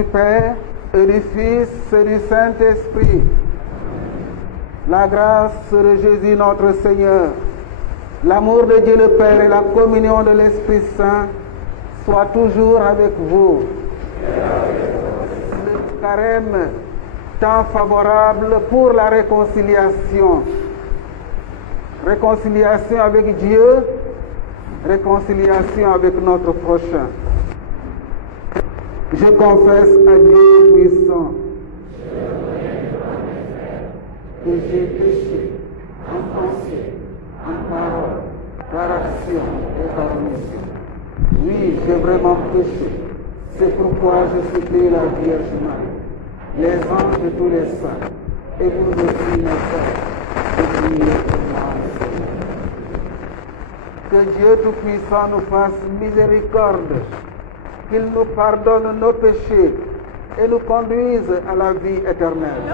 du Père et du Fils et du Saint-Esprit. La grâce de Jésus notre Seigneur, l'amour de Dieu le Père et la communion de l'Esprit Saint soient toujours avec vous. Le carême, temps favorable pour la réconciliation. Réconciliation avec Dieu, réconciliation avec notre prochain. Je confesse à Dieu puissant que j'ai péché en pensée, en parole, par action et par omission. Oui, j'ai vraiment péché. C'est pourquoi je supplie la Vierge Marie, les anges et tous les saints, et vous aussi, mes frères, de prier pour moi. Que Dieu Tout-Puissant nous fasse miséricorde, qu'il nous pardonne nos péchés et nous conduise à la vie éternelle.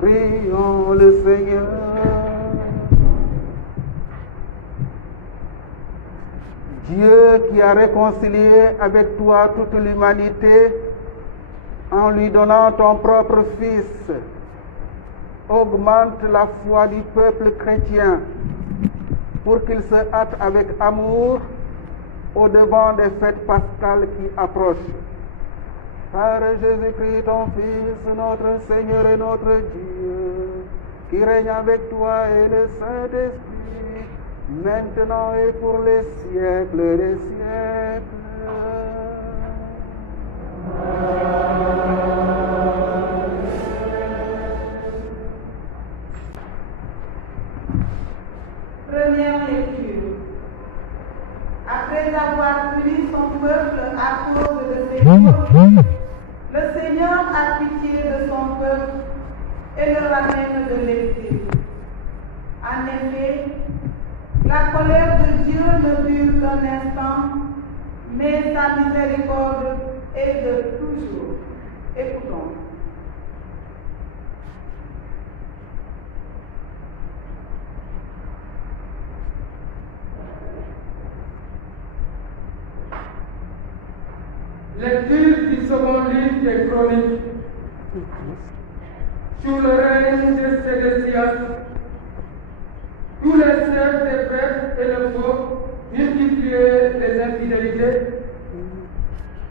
Prions le Seigneur. Dieu qui a réconcilié avec toi toute l'humanité en lui donnant ton propre Fils, augmente la foi du peuple chrétien pour qu'il se hâte avec amour au devant des fêtes pascales qui approchent. Par Jésus-Christ, ton Fils, notre Seigneur et notre Dieu, qui règne avec toi et le Saint-Esprit, maintenant et pour les siècles des siècles. Première lecture. Après avoir puni son peuple à cause de ses fautes, le Seigneur a pitié de son peuple et le ramène de l'exil. En effet, la colère de Dieu ne dure qu'un instant, mais sa miséricorde est de toujours. Écoutons. Lecture du second livre des Chroniques. Sous le règne de Sédécias, tous les chefs des prêtres et le peuple multipliaient les infidélités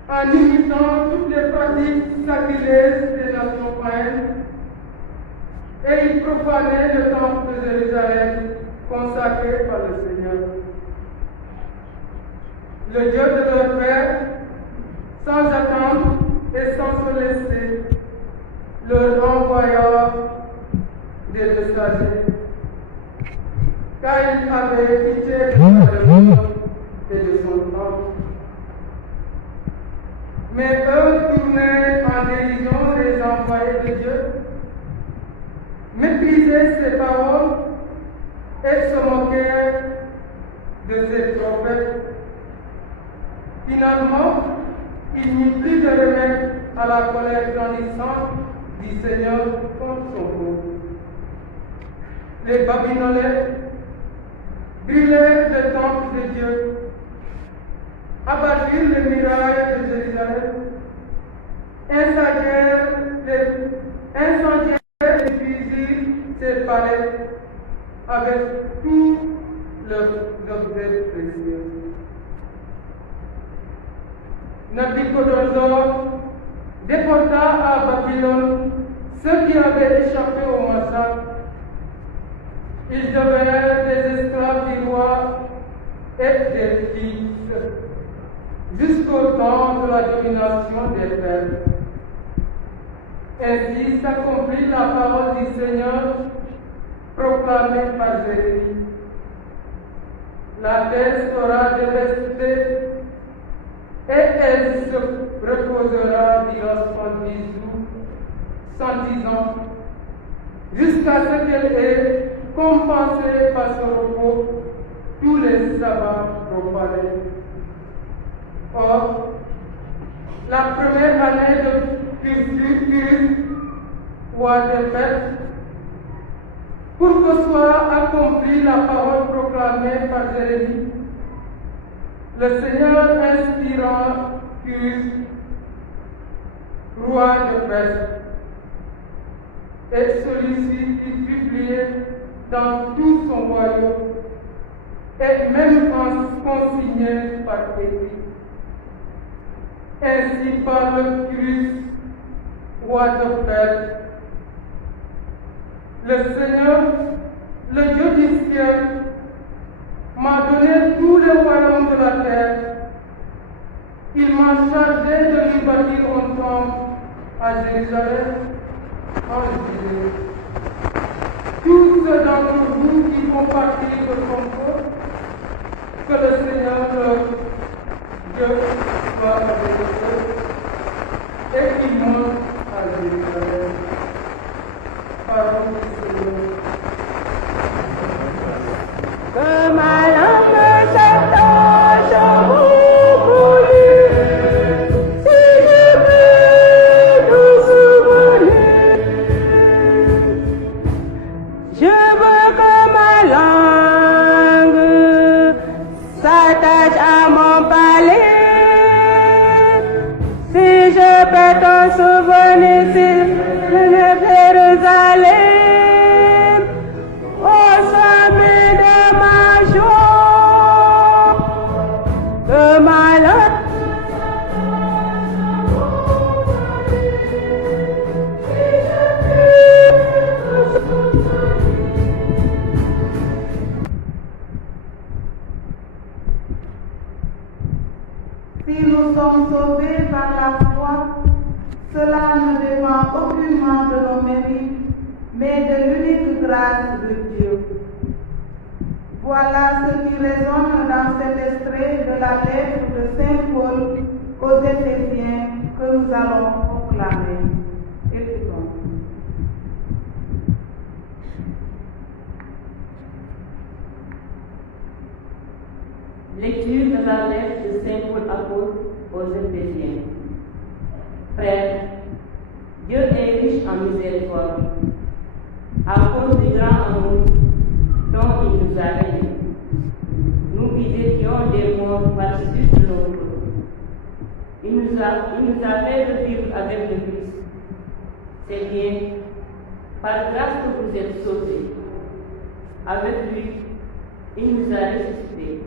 en imitant toutes les pratiques sacrilèges des nations païennes, et ils profanaient le temple de Jérusalem consacré par le Seigneur. Le Dieu de leur père, sans attendre et sans se laisser, leur envoya des messagers, car il avait pitié de Salomon et de son temple. Mais eux tournaient en dérision les envoyés de Dieu, méprisaient ses paroles et se moquaient de ses prophètes. Finalement, il n'y eut plus de remède à la colère grandissante du Seigneur contre son peuple. Les Babyloniens brûlèrent le temple de Dieu, abattirent les murailles de Jérusalem, incendièrent et détruisirent ses palais avec tous leurs objets précieux. Nabuchodonosor déporta à Babylone ceux qui avaient échappé au massacre. Ils devinrent des esclaves et des Fils, jusqu'au temps de la domination des pères. Ainsi s'accomplit la parole du Seigneur proclamée par Jérémie. La terre sera dévastée et elle se reposera durant 110 ans, jusqu'à ce qu'elle ait compensé par son repos tous les sabbats profanés. Or, la première année de Cyrus, roi des fêtes, pour que soit accomplie la parole proclamée par Jérémie, le Seigneur inspira Cyrus, roi de Perse, et celui-ci fut publié dans tout son royaume, et même consigné par écrit. Ainsi parle Cyrus, roi de Perse. Le Seigneur, le Dieu du ciel, m'a donné tous les royaumes de la terre. Il m'a chargé de lui bâtir un temple à Jérusalem, en Judée. Tous ceux d'entre vous qui font partie de son peuple, que le Seigneur, Dieu, soit avec eux et qu'il monte à Jérusalem. Parole du Seigneur. Que ma langue s'attache beaucoup, si je peux nous souvenir. Je veux que ma langue s'attache à mon palais. Si je peux t'en souvenir, si Jérusalem, au sommet de ma joie, de ma langue. Si nous sommes sauvés par la foi, cela ne dépend aucunement de nos mérites, mais de l'unique grâce de Dieu. Voilà ce qui résonne dans cet extrait de la lettre de Saint Paul aux Éphésiens que nous allons proclamer. Écoutons. Lecture de la lettre de Saint Paul apôtre aux Éphésiens. Frères, Dieu est riche en miséricorde, à cause du grand amour dont il nous a aimés. Nous qui étions des morts par suite de nos fautes, il nous a fait revivre avec le Christ. C'est bien, par grâce que vous êtes sauvés. Avec lui, il nous a ressuscités.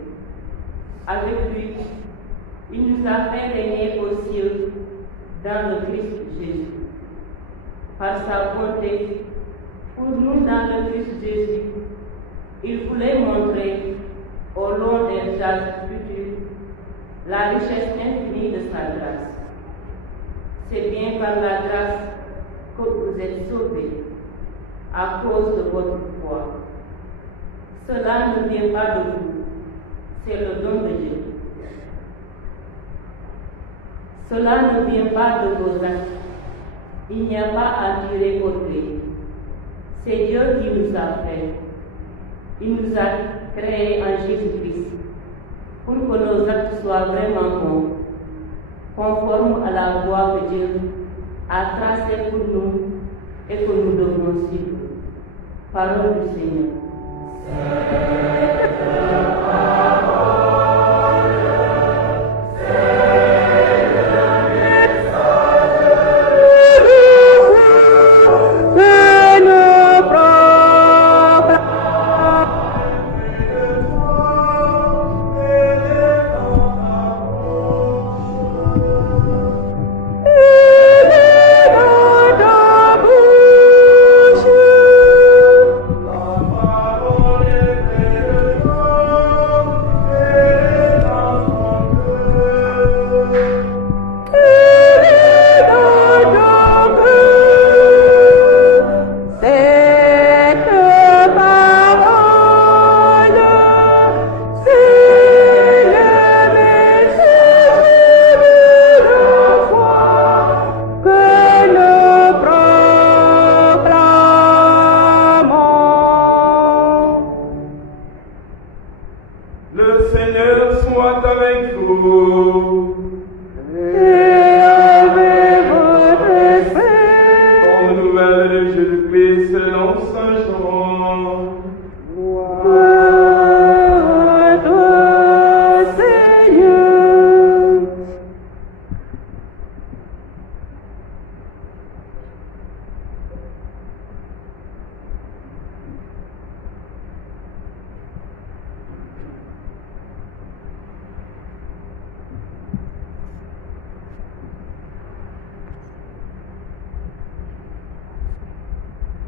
Avec lui, il nous a fait régner aux cieux dans le Christ Jésus. Par sa bonté, pour nous dans le Christ Jésus, il voulait montrer au long des âges futurs la richesse infinie de sa grâce. C'est bien par la grâce que vous êtes sauvés à cause de votre foi. Cela ne vient pas de vous, c'est le don de Dieu. Cela ne vient pas de vos actes. Il n'y a pas à tirer orgueil. C'est Dieu qui nous a fait. Il nous a créés en Jésus-Christ pour que nos actes soient vraiment bons, conformes à la voie que Dieu a tracée pour nous et que nous devons suivre. Parole du Seigneur. Parole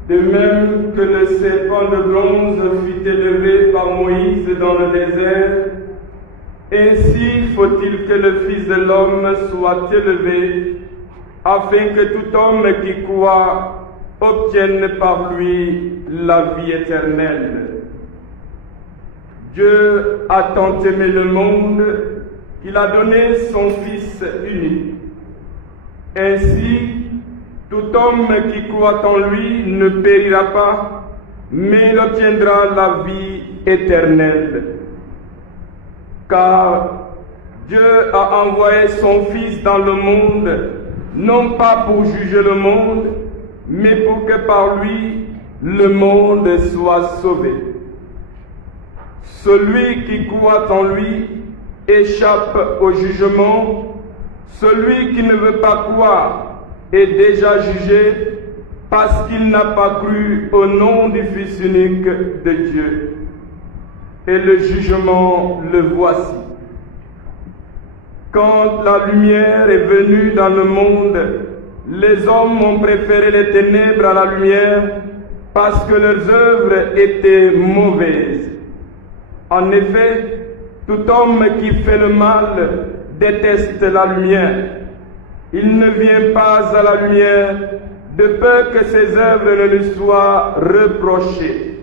De même que le serpent de bronze fut élevé par Moïse dans le désert, ainsi faut-il que le Fils de l'homme soit élevé, afin que tout homme qui croit obtienne par lui la vie éternelle. Dieu a tant aimé le monde qu'il a donné son Fils unique. Ainsi, tout homme qui croit en lui ne périra pas, mais il obtiendra la vie éternelle. Car Dieu a envoyé son Fils dans le monde, non pas pour juger le monde, mais pour que par lui, le monde soit sauvé. Celui qui croit en lui échappe au jugement. Celui qui ne veut pas croire est déjà jugé parce qu'il n'a pas cru au nom du Fils unique de Dieu. Et le jugement, le voici. Quand la lumière est venue dans le monde, les hommes ont préféré les ténèbres à la lumière parce que leurs œuvres étaient mauvaises. En effet, tout homme qui fait le mal déteste la lumière. Il ne vient pas à la lumière de peur que ses œuvres ne lui soient reprochées.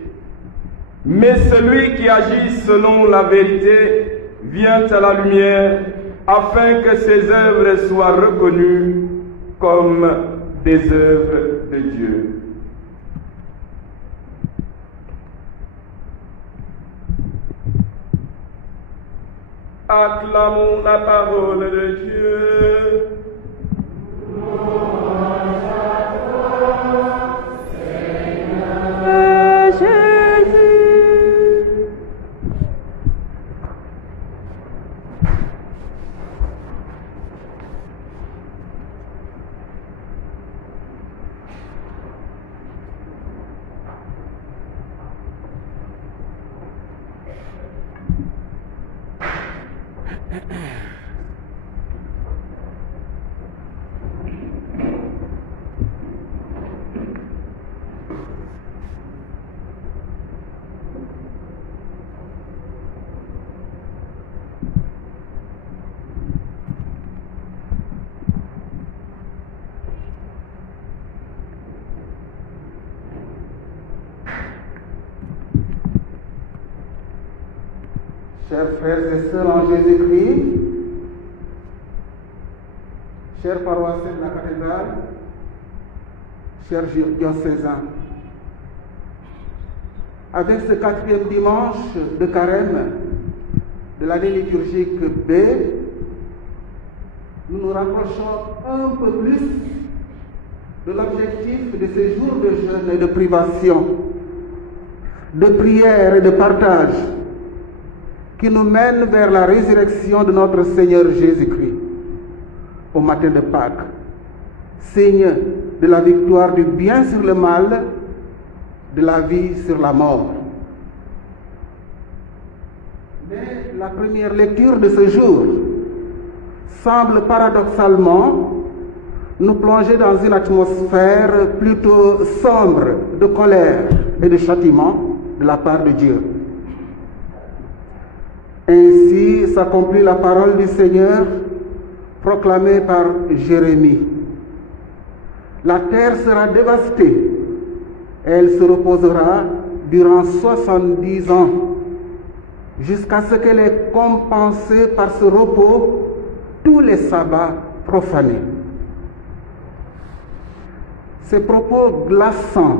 Mais celui qui agit selon la vérité vient à la lumière afin que ses œuvres soient reconnues comme des œuvres de Dieu. Acclamons la parole de Dieu. Chers frères et sœurs en Jésus-Christ, chers paroissiens de la cathédrale, chers diocésains, avec ce 4e dimanche de carême de l'année liturgique B, nous nous rapprochons un peu plus de l'objectif de ces jours de jeûne et de privation, de prière et de partage qui nous mènent vers la résurrection de notre Seigneur Jésus-Christ au matin de Pâques, signe de la victoire du bien sur le mal, de la vie sur la mort. Mais la première lecture de ce jour semble paradoxalement nous plonger dans une atmosphère plutôt sombre de colère et de châtiment de la part de Dieu. Ainsi s'accomplit la parole du Seigneur proclamée par Jérémie. La terre sera dévastée, elle se reposera durant 70 ans, jusqu'à ce qu'elle ait compensé par ce repos tous les sabbats profanés. Ces propos glaçants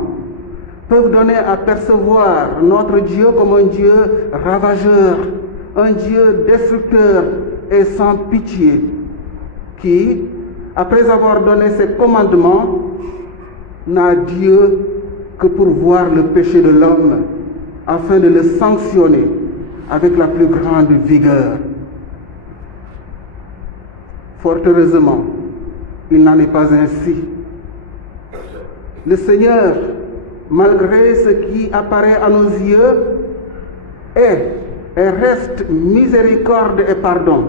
peuvent donner à percevoir notre Dieu comme un Dieu ravageur, un Dieu destructeur et sans pitié, qui, après avoir donné ses commandements, n'a Dieu que pour voir le péché de l'homme, afin de le sanctionner avec la plus grande vigueur. Fort heureusement, il n'en est pas ainsi. Le Seigneur, malgré ce qui apparaît à nos yeux, est et reste miséricorde et pardon.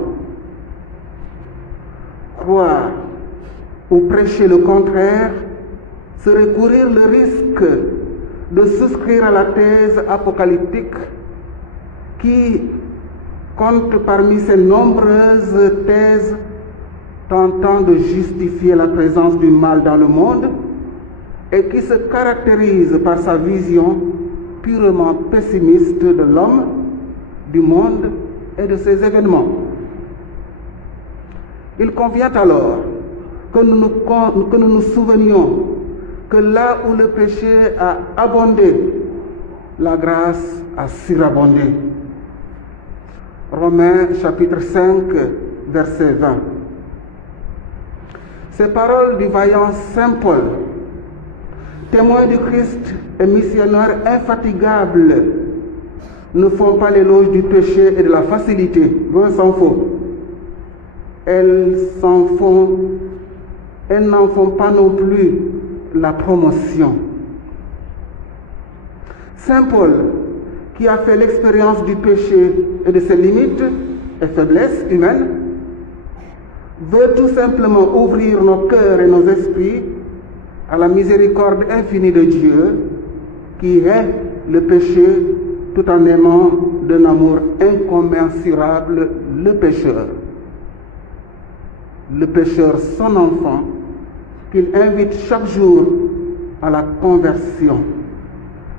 Croire ou prêcher le contraire serait courir le risque de souscrire à la thèse apocalyptique qui compte parmi ces nombreuses thèses tentant de justifier la présence du mal dans le monde et qui se caractérise par sa vision purement pessimiste de l'homme, du monde et de ses événements. Il convient alors que nous nous souvenions que là où le péché a abondé, la grâce a surabondé. Romains chapitre 5, verset 20. Ces paroles du vaillant Saint Paul, témoin du Christ et missionnaire infatigable, ne font pas l'éloge du péché et de la facilité, loin s'en faut. Elles n'en font pas non plus la promotion. Saint Paul, qui a fait l'expérience du péché et de ses limites et faiblesses humaines, veut tout simplement ouvrir nos cœurs et nos esprits à la miséricorde infinie de Dieu, qui hait le péché tout en aimant d'un amour incommensurable le pécheur, son enfant, qu'il invite chaque jour à la conversion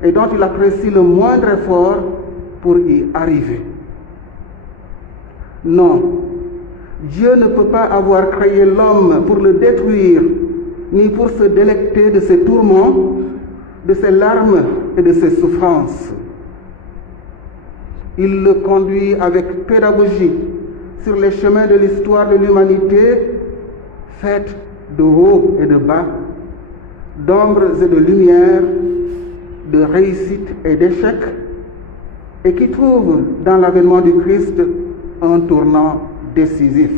et dont il apprécie le moindre effort pour y arriver. Non, Dieu ne peut pas avoir créé l'homme pour le détruire, ni pour se délecter de ses tourments, de ses larmes et de ses souffrances. Il le conduit avec pédagogie sur les chemins de l'histoire de l'humanité, faite de haut et de bas, d'ombres et de lumière, de réussite et d'échecs, et qui trouve dans l'avènement du Christ un tournant décisif.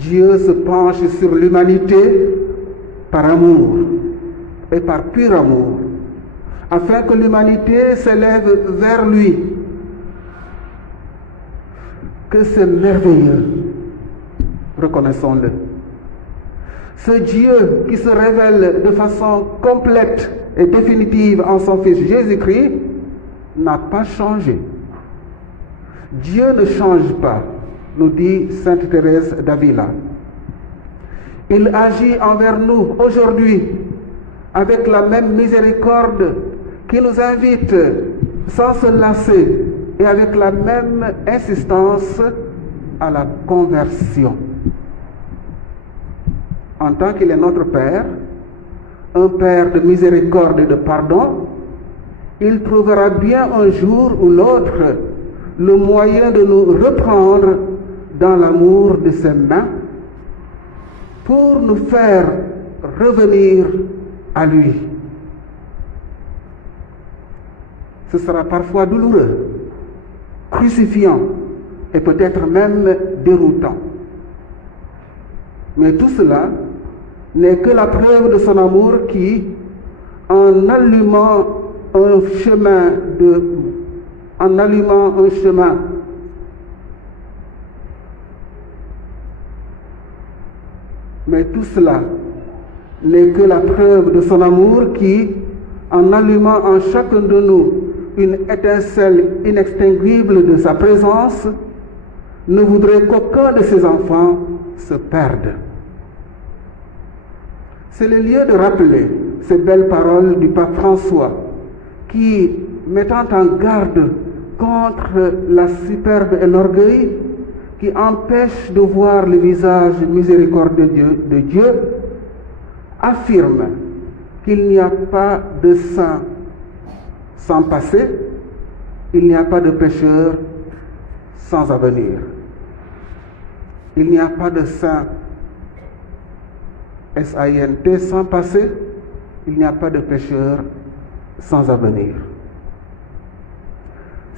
Dieu se penche sur l'humanité par amour et par pur amour, afin que l'humanité s'élève vers lui. Que c'est merveilleux, reconnaissons-le. Ce Dieu qui se révèle de façon complète et définitive en son Fils Jésus-Christ n'a pas changé. Dieu ne change pas, nous dit Sainte Thérèse d'Avila. Il agit envers nous aujourd'hui avec la même miséricorde qui nous invite sans se lasser et avec la même insistance à la conversion. En tant qu'il est notre Père, un Père de miséricorde et de pardon, il trouvera bien un jour ou l'autre le moyen de nous reprendre dans l'amour de ses mains pour nous faire revenir à lui. Ce sera parfois douloureux, crucifiant et peut-être même déroutant. Mais tout cela n'est que la preuve de son amour qui, en allumant un chemin, mais tout cela n'est que la preuve de son amour qui, en allumant en chacun de nous une étincelle inextinguible de sa présence, ne voudrait qu'aucun de ses enfants se perde. C'est le lieu de rappeler ces belles paroles du pape François qui, mettant en garde contre la superbe et l'orgueil qui empêche de voir le visage miséricordieux de Dieu, affirme qu'il n'y a pas de saint sans passé, il n'y a pas de pécheur sans avenir. Il n'y a pas de saint S-A-I-N-T sans passé, il n'y a pas de pécheur sans avenir.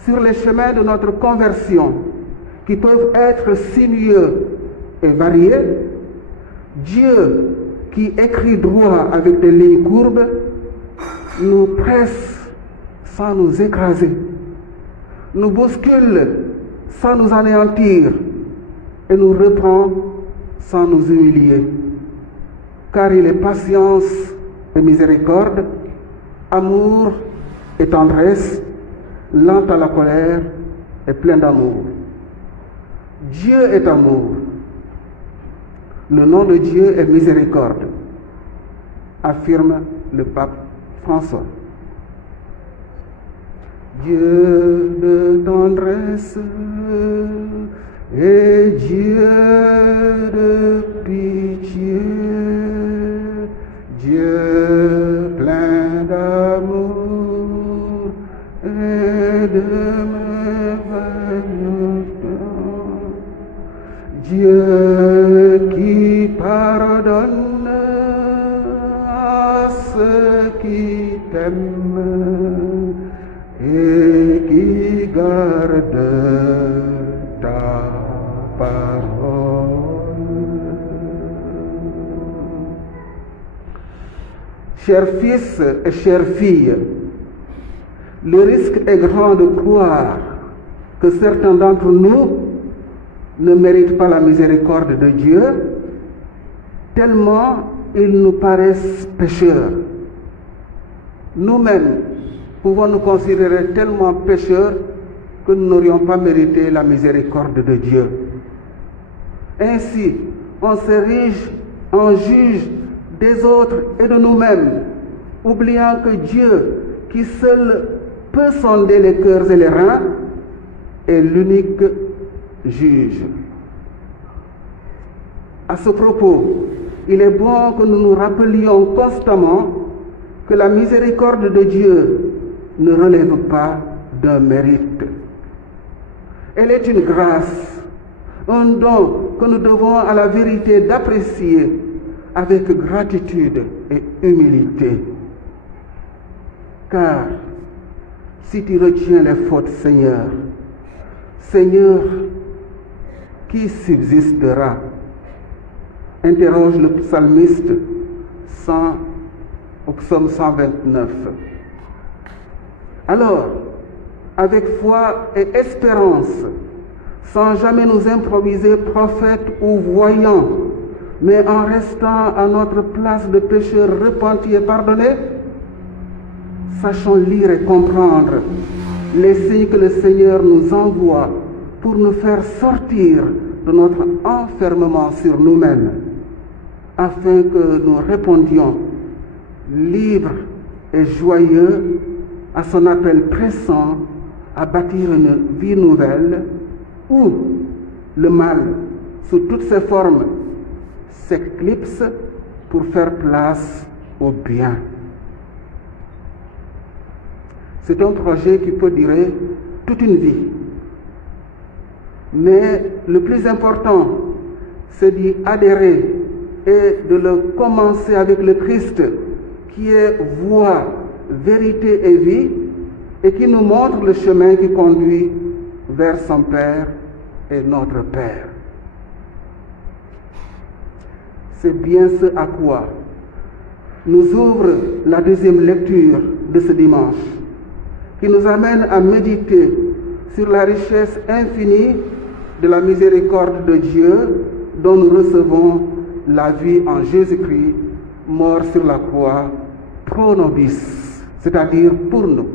Sur les chemins de notre conversion, qui peuvent être sinueux et variés, Dieu, qui écrit droit avec des lignes courbes, nous presse sans nous écraser, nous bouscule sans nous anéantir et nous reprend sans nous humilier. car il est patience et miséricorde, amour et tendresse, lent à la colère et plein d'amour. Dieu est amour. Le nom de Dieu est miséricorde, affirme le pape François. Dieu de tendresse et Dieu de pitié, Dieu plein d'amour et de merveilles, Dieu qui pardonne à ceux qui t'aiment et qui garde ta parole. Chers fils et chères filles, le risque est grand de croire que certains d'entre nous ne méritent pas la miséricorde de Dieu, tellement ils nous paraissent pécheurs. Nous-mêmes pouvons nous considérer tellement pécheurs que nous n'aurions pas mérité la miséricorde de Dieu. Ainsi, on s'érige en juge des autres et de nous-mêmes, oubliant que Dieu, qui seul peut sonder les cœurs et les reins, est l'unique juge. À ce propos, il est bon que nous nous rappelions constamment que la miséricorde de Dieu ne relève pas d'un mérite. Elle est une grâce, un don que nous devons à la vérité d'apprécier avec gratitude et humilité. Car si tu retiens les fautes, Seigneur, Seigneur, qui subsistera? Interroge le psalmiste au psaume 129. Alors, avec foi et espérance, sans jamais nous improviser prophètes ou voyants, mais en restant à notre place de pécheurs repentis et pardonnés, sachons lire et comprendre les signes que le Seigneur nous envoie pour nous faire sortir de notre enfermement sur nous-mêmes, afin que nous répondions libres et joyeux à son appel pressant à bâtir une vie nouvelle où le mal, sous toutes ses formes, s'éclipse pour faire place au bien. C'est un projet qui peut durer toute une vie. Mais le plus important, c'est d'y adhérer et de le commencer avec le Christ, qui est voie, vérité et vie, et qui nous montre le chemin qui conduit vers son Père et notre Père. C'est bien ce à quoi nous ouvre la deuxième lecture de ce dimanche, qui nous amène à méditer sur la richesse infinie de la miséricorde de Dieu dont nous recevons la vie en Jésus-Christ, mort sur la croix, pro nobis, c'est-à-dire pour nous.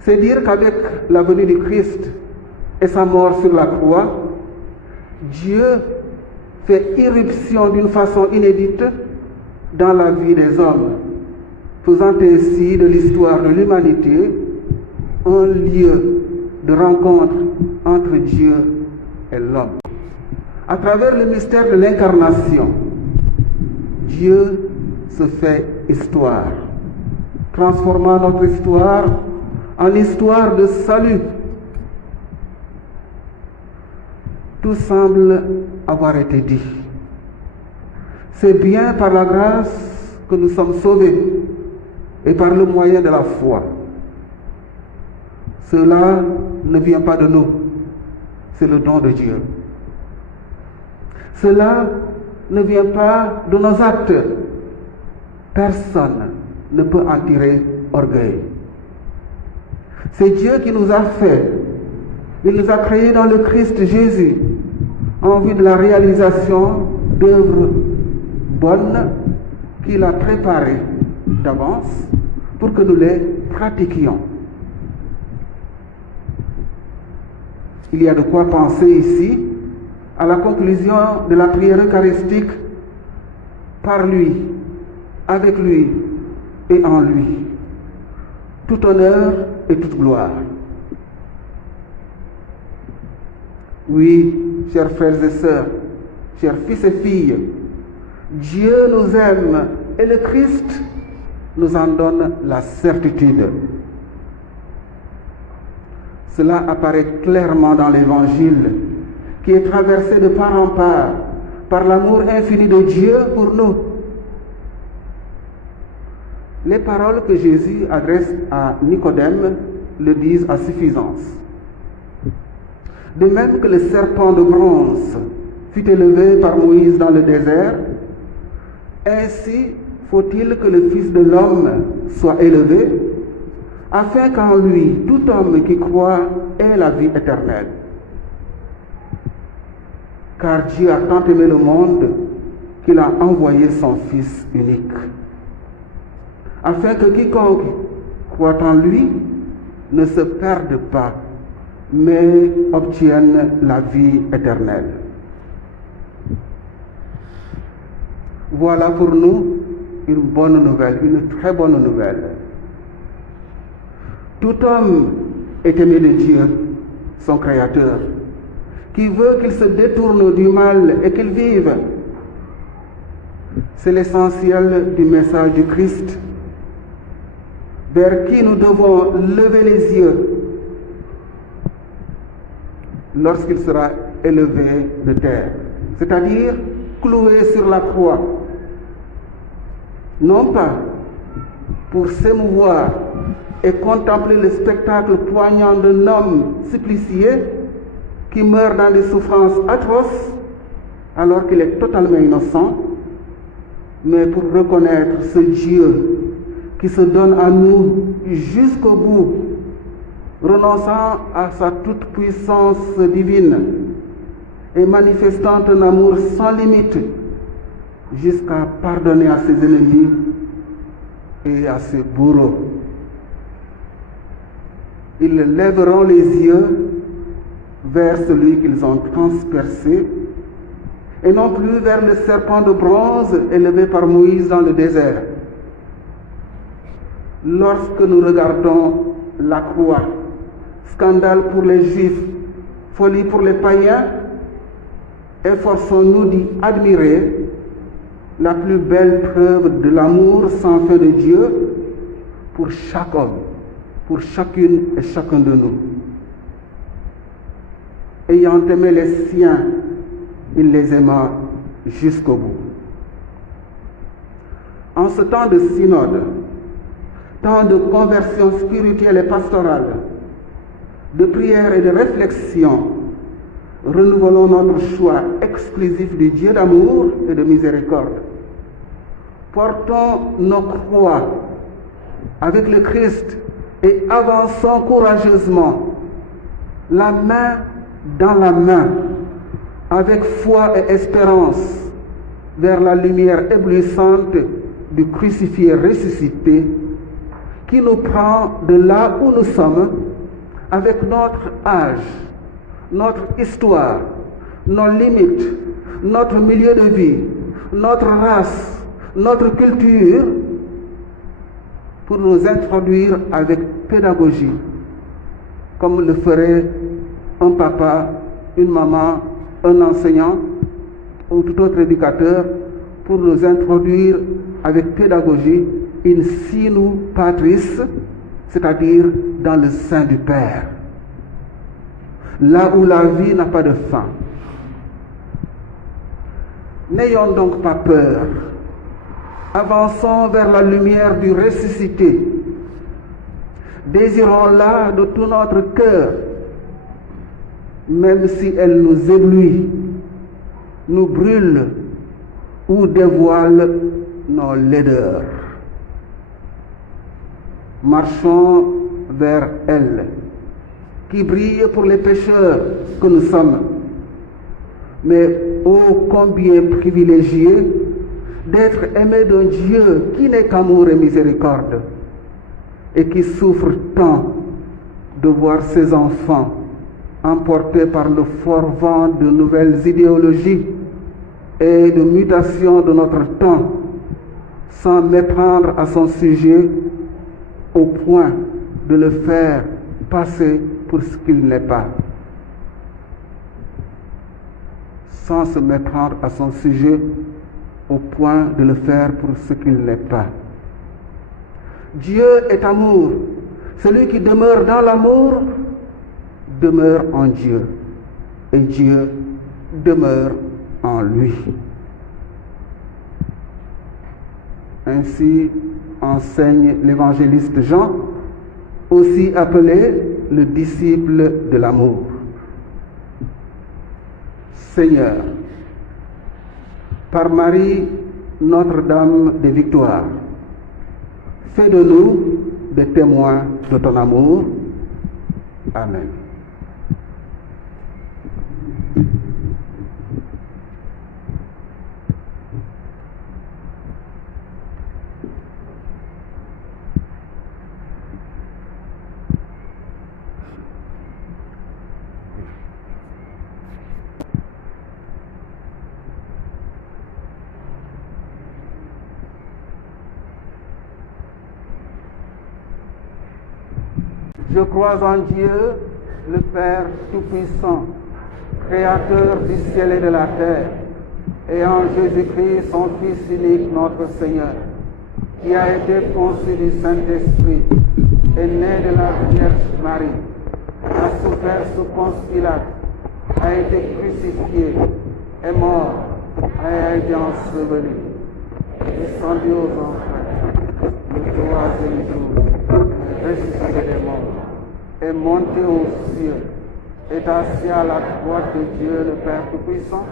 C'est dire qu'avec la venue du Christ et sa mort sur la croix, Dieu fait irruption d'une façon inédite dans la vie des hommes, faisant ainsi de l'histoire de l'humanité un lieu de rencontre entre Dieu et l'homme. À travers le mystère de l'incarnation, Dieu se fait histoire, transformant notre histoire en histoire de salut. Tout semble avoir été dit. C'est bien par la grâce que nous sommes sauvés et par le moyen de la foi. Cela ne vient pas de nous, c'est le don de Dieu. Cela ne vient pas de nos actes. Personne ne peut en tirer orgueil. C'est Dieu qui nous a fait. Il nous a créés dans le Christ Jésus en vue de la réalisation d'œuvres bonnes qu'il a préparées d'avance pour que nous les pratiquions. Il y a de quoi penser ici à la conclusion de la prière eucharistique par lui, avec lui et en lui. Tout honneur et toute gloire. Oui, chers frères et sœurs, chers fils et filles, Dieu nous aime et le Christ nous en donne la certitude. Cela apparaît clairement dans l'Évangile, qui est traversé de part en part par l'amour infini de Dieu pour nous. Les paroles que Jésus adresse à Nicodème le disent à suffisance. De même que le serpent de bronze fut élevé par Moïse dans le désert, ainsi faut-il que le Fils de l'homme soit élevé, afin qu'en lui, tout homme qui croit ait la vie éternelle. Car Dieu a tant aimé le monde qu'il a envoyé son Fils unique, afin que quiconque croit en lui ne se perde pas, mais obtienne la vie éternelle. Voilà pour nous une bonne nouvelle, une très bonne nouvelle. Tout homme est aimé de Dieu, son Créateur, qui veut qu'il se détourne du mal et qu'il vive. C'est l'essentiel du message du Christ, vers qui nous devons lever les yeux lorsqu'il sera élevé de terre, c'est-à-dire cloué sur la croix, non pas pour s'émouvoir et contempler le spectacle poignant d'un homme supplicié qui meurt dans des souffrances atroces alors qu'il est totalement innocent, mais pour reconnaître ce Dieu qui se donne à nous jusqu'au bout, renonçant à sa toute-puissance divine et manifestant un amour sans limite jusqu'à pardonner à ses ennemis et à ses bourreaux. Ils lèveront les yeux vers celui qu'ils ont transpercé et non plus vers le serpent de bronze élevé par Moïse dans le désert. Lorsque nous regardons la croix, scandale pour les Juifs, folie pour les païens, efforçons-nous d'y admirer la plus belle preuve de l'amour sans fin de Dieu pour chaque homme, pour chacune et chacun de nous. Ayant aimé les siens, il les aima jusqu'au bout. En ce temps de synode, temps de conversion spirituelle et pastorale, de prière et de réflexion, renouvelons notre choix exclusif du Dieu d'amour et de miséricorde. Portons nos croix avec le Christ et avançons courageusement, la main dans la main, avec foi et espérance, vers la lumière éblouissante du crucifié ressuscité, qui nous prend de là où nous sommes, avec notre âge, notre histoire, nos limites, notre milieu de vie, notre race, notre culture, pour nous introduire avec pédagogie, comme le ferait un papa, une maman, un enseignant ou tout autre éducateur, pour nous introduire avec pédagogie in sinu patris, c'est-à-dire dans le sein du Père, là où la vie n'a pas de fin. N'ayons donc pas peur. Avançons vers la lumière du ressuscité. Désirons-la de tout notre cœur, même si elle nous éblouit, nous brûle ou dévoile nos laideurs. Marchons vers elle, qui brille pour les pécheurs que nous sommes. Mais ô combien privilégiés d'être aimé d'un Dieu qui n'est qu'amour et miséricorde et qui souffre tant de voir ses enfants emportés par le fort vent de nouvelles idéologies et de mutations de notre temps, sans méprendre à son sujet au point de le faire passer pour ce qu'il n'est pas. Sans se méprendre à son sujet au point de le faire pour ce qu'il n'est pas. Dieu est amour. Celui qui demeure dans l'amour demeure en Dieu et Dieu demeure en lui. Ainsi enseigne l'évangéliste Jean, aussi appelé le disciple de l'amour. Seigneur, par Marie, Notre-Dame des Victoires, fais de nous des témoins de ton amour. Amen. Je crois en Dieu, le Père Tout-Puissant, Créateur du ciel et de la terre, et en Jésus-Christ, son Fils unique, notre Seigneur, qui a été conçu du Saint-Esprit, est né de la Vierge Marie, a souffert sous Ponce Pilate, a été crucifié, est mort, a été enseveli, descendu aux enfers, le troisième jour, ressuscité des morts, est monté aux cieux, est assis à la droite de Dieu le Père Tout-Puissant,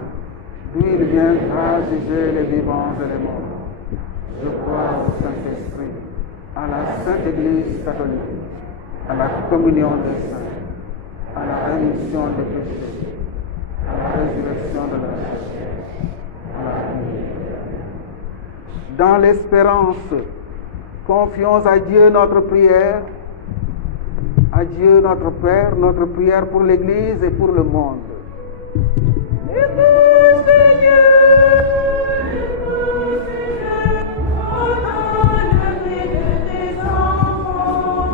d'où il viendra juger les vivants et les morts. Je crois au Saint-Esprit, à la Sainte Église catholique, à la communion des saints, à la rémission des péchés, à la résurrection de la chair, à la vie. Dans l'espérance, confions à Dieu notre prière, à Dieu notre Père, notre prière pour l'Église et pour le monde. Écoute Seigneur, entends le cri de tes enfants.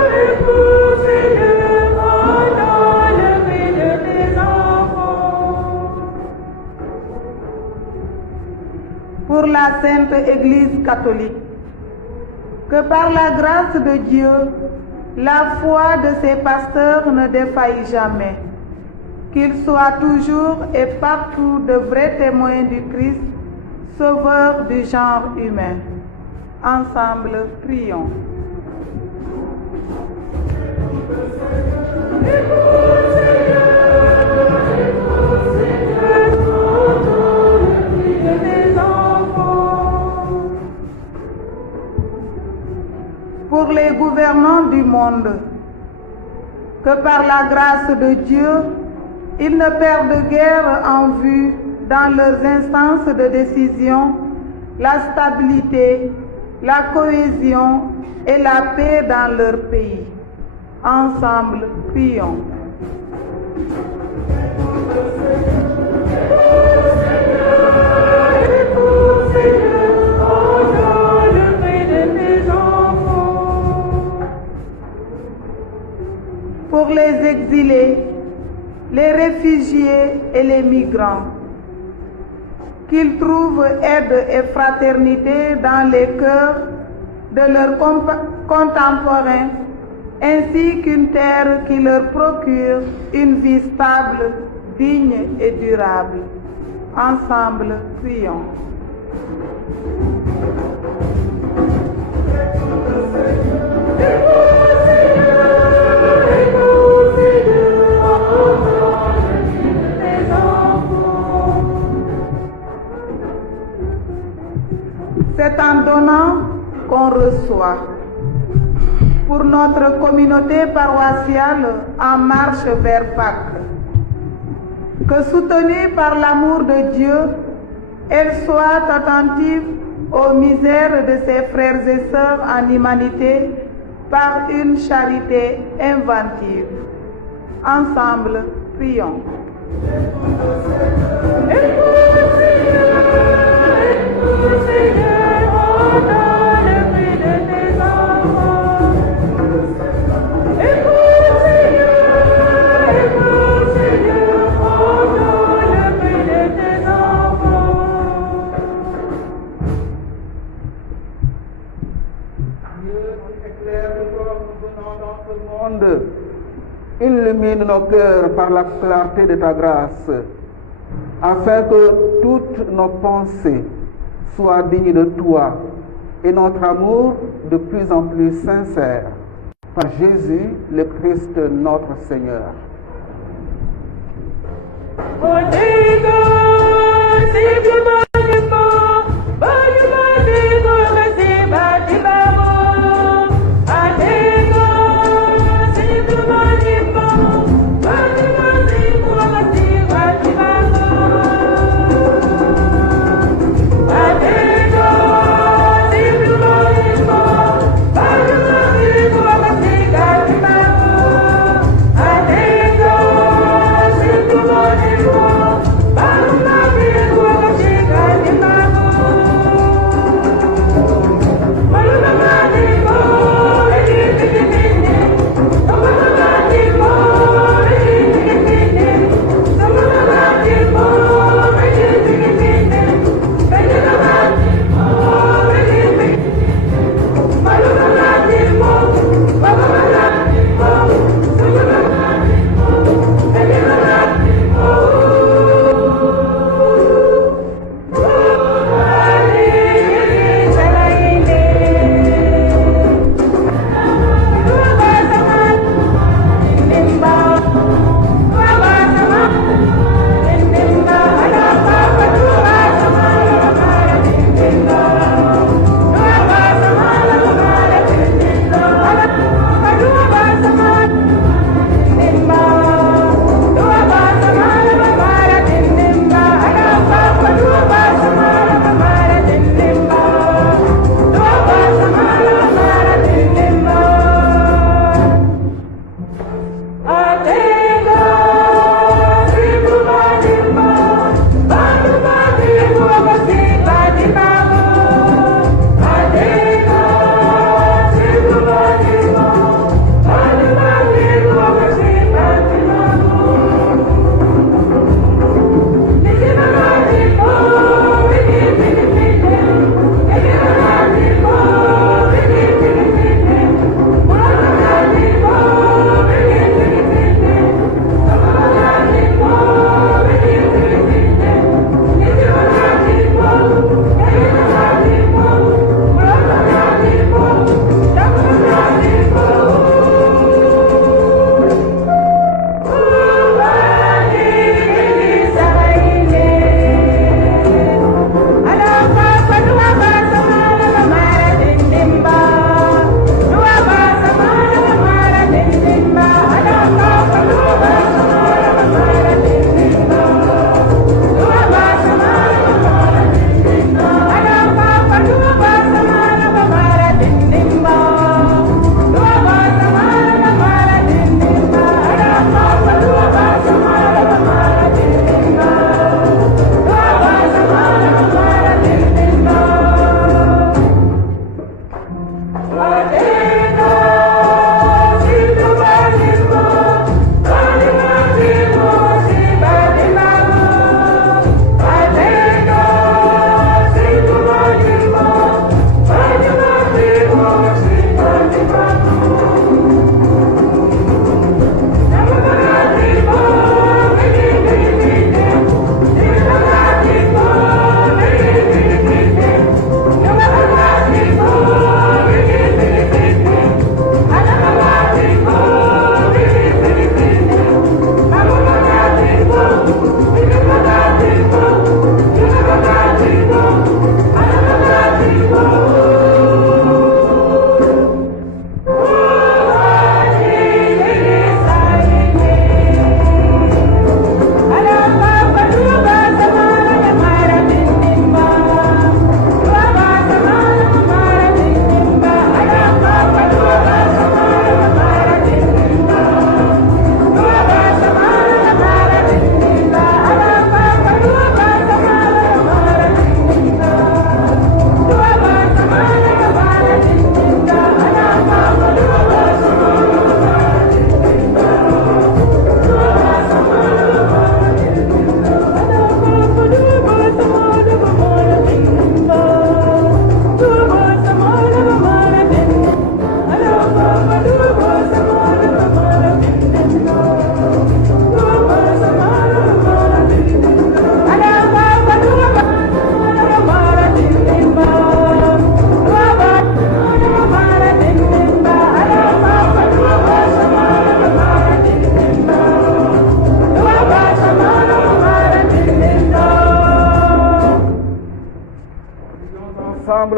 Écoute Seigneur, entends le cri de tes enfants. Pour la Sainte Église catholique, que par la grâce de Dieu, la foi de ses pasteurs ne défaille jamais, qu'ils soient toujours et partout de vrais témoins du Christ, sauveur du genre humain. Ensemble, prions. Pour les gouvernants du monde, que par la grâce de Dieu, ils ne perdent guère en vue dans leurs instances de décision la stabilité, la cohésion et la paix dans leur pays. Ensemble, prions. Pour les exilés, les réfugiés et les migrants, qu'ils trouvent aide et fraternité dans les cœurs de leurs contemporains, ainsi qu'une terre qui leur procure une vie stable, digne et durable. Ensemble, prions. C'est en donnant qu'on reçoit. Pour notre communauté paroissiale en marche vers Pâques, que soutenue par l'amour de Dieu, elle soit attentive aux misères de ses frères et sœurs en humanité par une charité inventive. Ensemble, prions. Illumine nos cœurs par la clarté de ta grâce, afin que toutes nos pensées soient dignes de toi et notre amour de plus en plus sincère. Par Jésus, le Christ, notre Seigneur.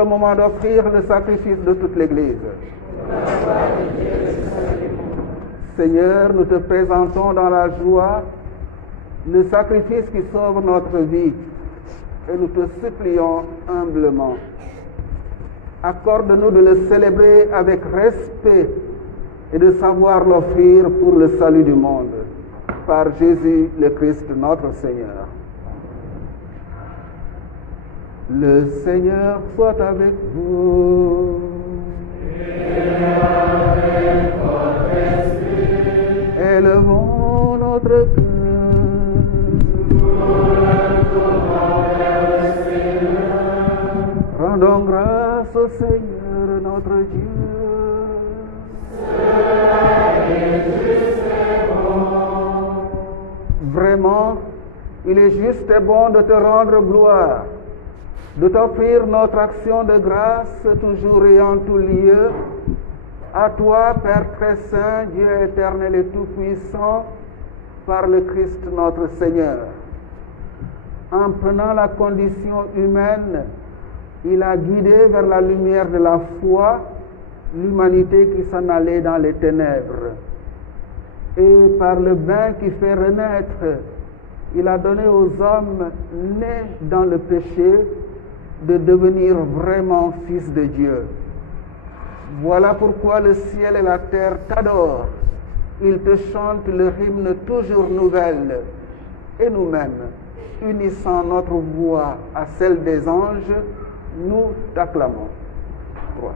le moment d'offrir le sacrifice de toute l'Église. Seigneur, nous te présentons dans la joie le sacrifice qui sauve notre vie et nous te supplions humblement. Accorde-nous de le célébrer avec respect et de savoir l'offrir pour le salut du monde. Par Jésus le Christ notre Seigneur. Le Seigneur soit avec vous. Et avec votre esprit. Élevons notre cœur. Rendons grâce au Seigneur notre Dieu. Vraiment, il est juste et bon de te rendre gloire, de t'offrir notre action de grâce toujours et en tout lieu, à toi, Père très saint, Dieu éternel et tout-puissant, par le Christ notre Seigneur. En prenant la condition humaine, il a guidé vers la lumière de la foi l'humanité qui s'en allait dans les ténèbres. Et par le bain qui fait renaître, il a donné aux hommes nés dans le péché de devenir vraiment fils de Dieu. Voilà pourquoi le ciel et la terre t'adorent. Ils te chantent le hymne toujours nouvelle. Et nous-mêmes, unissant notre voix à celle des anges, nous t'acclamons. 3.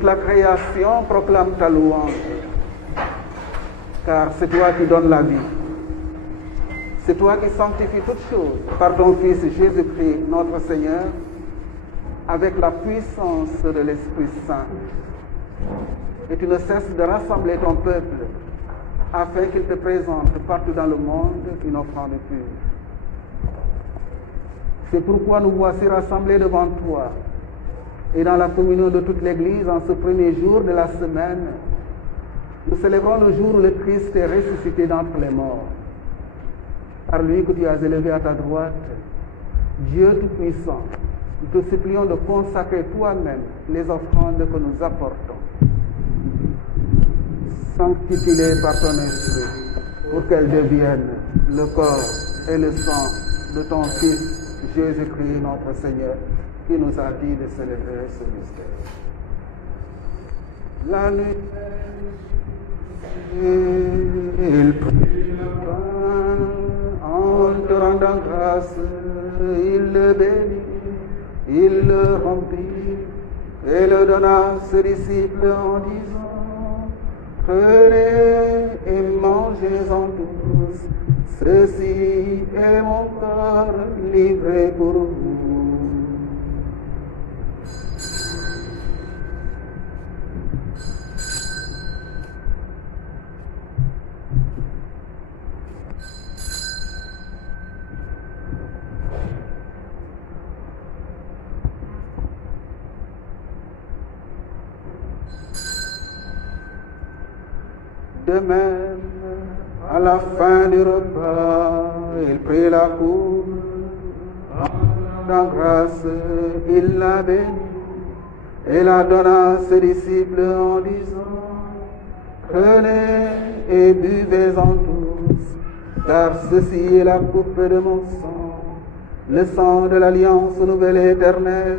La création proclame ta louange, car c'est toi qui donnes la vie. C'est toi qui sanctifies toutes choses par ton Fils Jésus-Christ, notre Seigneur, avec la puissance de l'Esprit Saint. Et tu ne cesses de rassembler ton peuple afin qu'il te présente partout dans le monde une offrande pure. C'est pourquoi nous voici rassemblés devant toi. Et dans la communion de toute l'Église, en ce premier jour de la semaine, nous célébrons le jour où le Christ est ressuscité d'entre les morts. Par lui que tu as élevé à ta droite, Dieu Tout-Puissant, nous te supplions de consacrer toi-même les offrandes que nous apportons. Sanctifie-les par ton esprit, pour qu'elles deviennent le corps et le sang de ton Fils Jésus-Christ notre Seigneur, qui nous a dit de célébrer ce mystère. La nuit, il prit le pain, en te rendant grâce, il le bénit, il le rompit, et le donna à ses disciples en disant: Prenez et mangez-en tous. Ceci est mon corps livré pour vous. De même, à la fin du repas, il prit la coupe, rendant grâce, il la bénit et la donna à ses disciples en disant: Prenez et buvez-en tous, car ceci est la coupe de mon sang, le sang de l'alliance nouvelle et éternelle,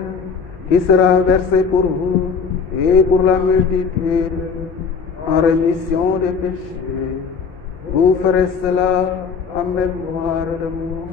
qui sera versé pour vous et pour la multitude en rémission des péchés. Vous ferez cela en mémoire de moi.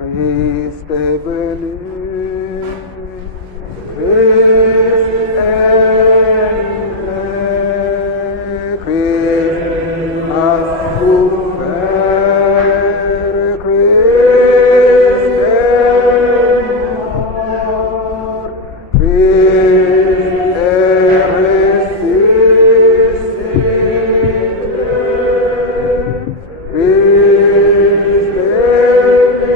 Christ est venu, Christ est venu, Christ a souffert, Christ est mort, Christ est ressuscité, Christ est vivant.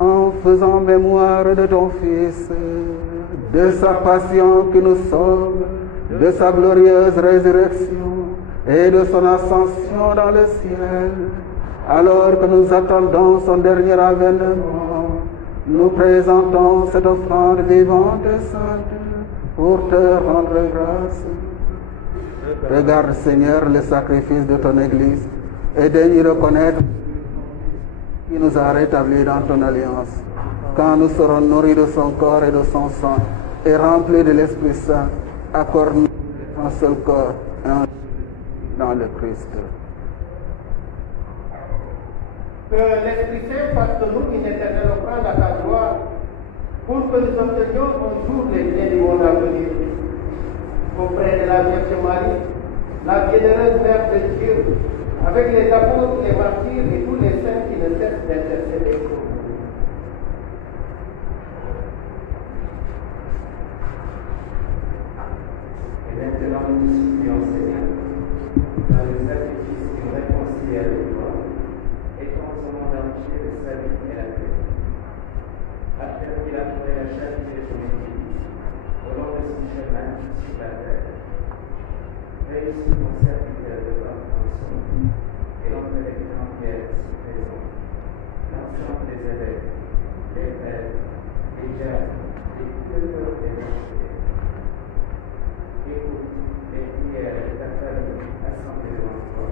En faisant mémoire de ton Fils, de sa passion qui nous sauve, de sa glorieuse résurrection et de son ascension dans le ciel, alors que nous attendons son dernier avènement, nous présentons cette offrande vivante et sainte pour te rendre grâce. Regarde, Seigneur, le sacrifice de ton Église et daigne reconnaître qui nous a rétablis dans ton alliance. Quand nous serons nourris de son corps et de son sang et remplis de l'Esprit Saint, accorde-nous un seul corps et un dans le Christ. Que l'Esprit Saint fasse de nous une éternelle offrande à ta gloire, pour que nous obtenions un jour les biens du monde à venir. Auprès de la Vierge Marie, la bienheureuse Mère de Dieu, avec les apôtres, les martyrs et tous les saints qui ne cessent d'intercéder pour nous. Et maintenant, nous nous supplions, Seigneur, dans le sacrifice qui nous réconcilie avec toi, étends au monde entier le salut et la paix. Affermis la foi et la charité de ton Église, au long de son chemin sur la terre. Réussis ton serviteur de par son et l'entrée des grandes guerres sous présent. L'ensemble des évêques, les pères, les jeunes, les culteurs des marchés. Écoute les prières de ta famille assemblée devant toi.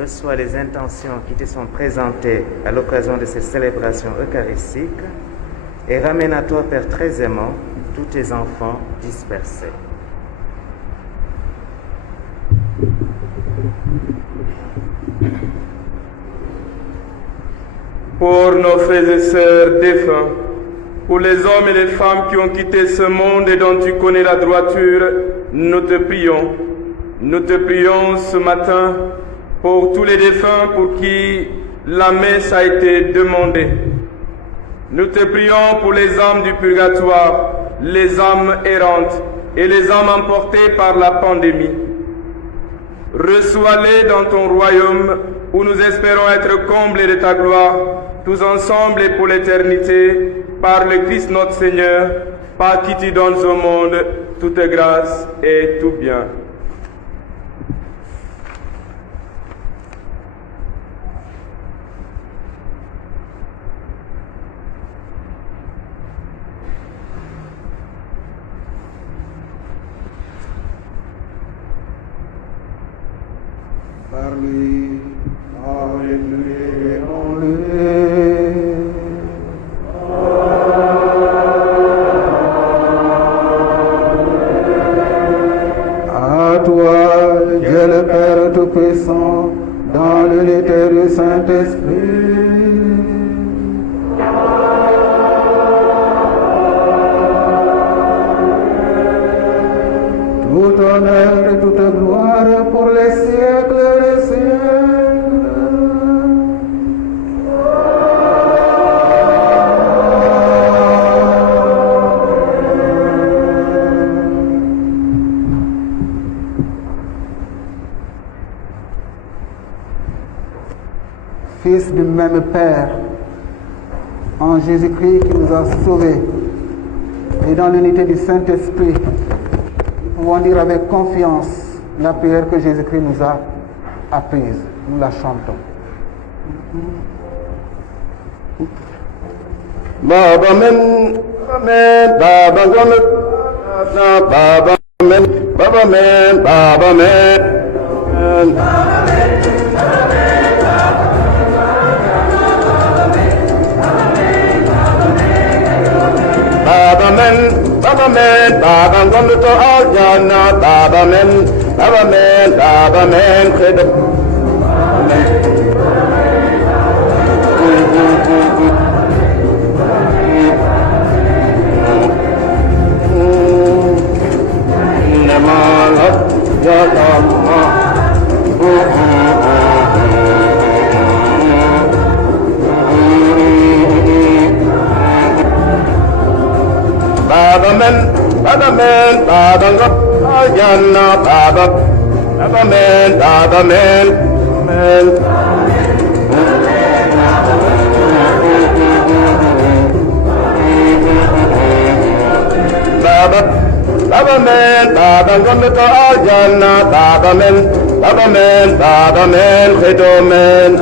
Reçois les intentions qui te sont présentées à l'occasion de ces célébrations eucharistiques et ramène à toi, Père très aimant, tous tes enfants dispersés. Pour nos frères et sœurs défunts, pour les hommes et les femmes qui ont quitté ce monde et dont tu connais la droiture, nous te prions. Nous te prions ce matin pour tous les défunts pour qui la messe a été demandée. Nous te prions pour les âmes du purgatoire, les âmes errantes et les âmes emportées par la pandémie. Reçois-les dans ton royaume où nous espérons être comblés de ta gloire, tous ensemble et pour l'éternité, par le Christ notre Seigneur, par qui tu donnes au monde toute grâce et tout bien. Par lui, avec lui et en lui. À toi, Dieu le Père Tout-Puissant, dans l'unité du Saint-Esprit. Tout honneur et toute gloire pour les siècles des siècles. Fils du même Père, en Jésus-Christ qui nous a sauvés, et dans l'unité du Saint-Esprit, nous pouvons dire avec confiance la prière que Jésus-Christ nous a apprise. Nous la chantons. Baba men, Baba gomet, Baba men, Baba men, Baba men, Baba men, Baba gomet to aljana, Baba men, khedab. Baba men, Baba go aljana, Baba men, Baba gomet to aljana, Baba men, khidomen.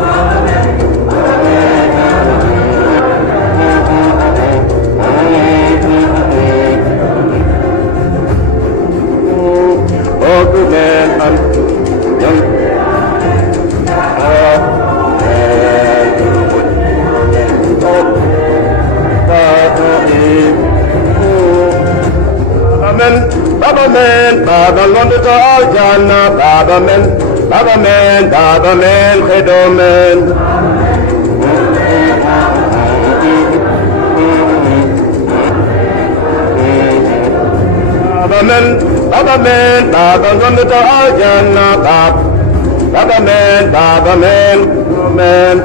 Baba gomet to aljana, Baba men, khidomen. Baba gomet to aljana, Baba men, khidomen.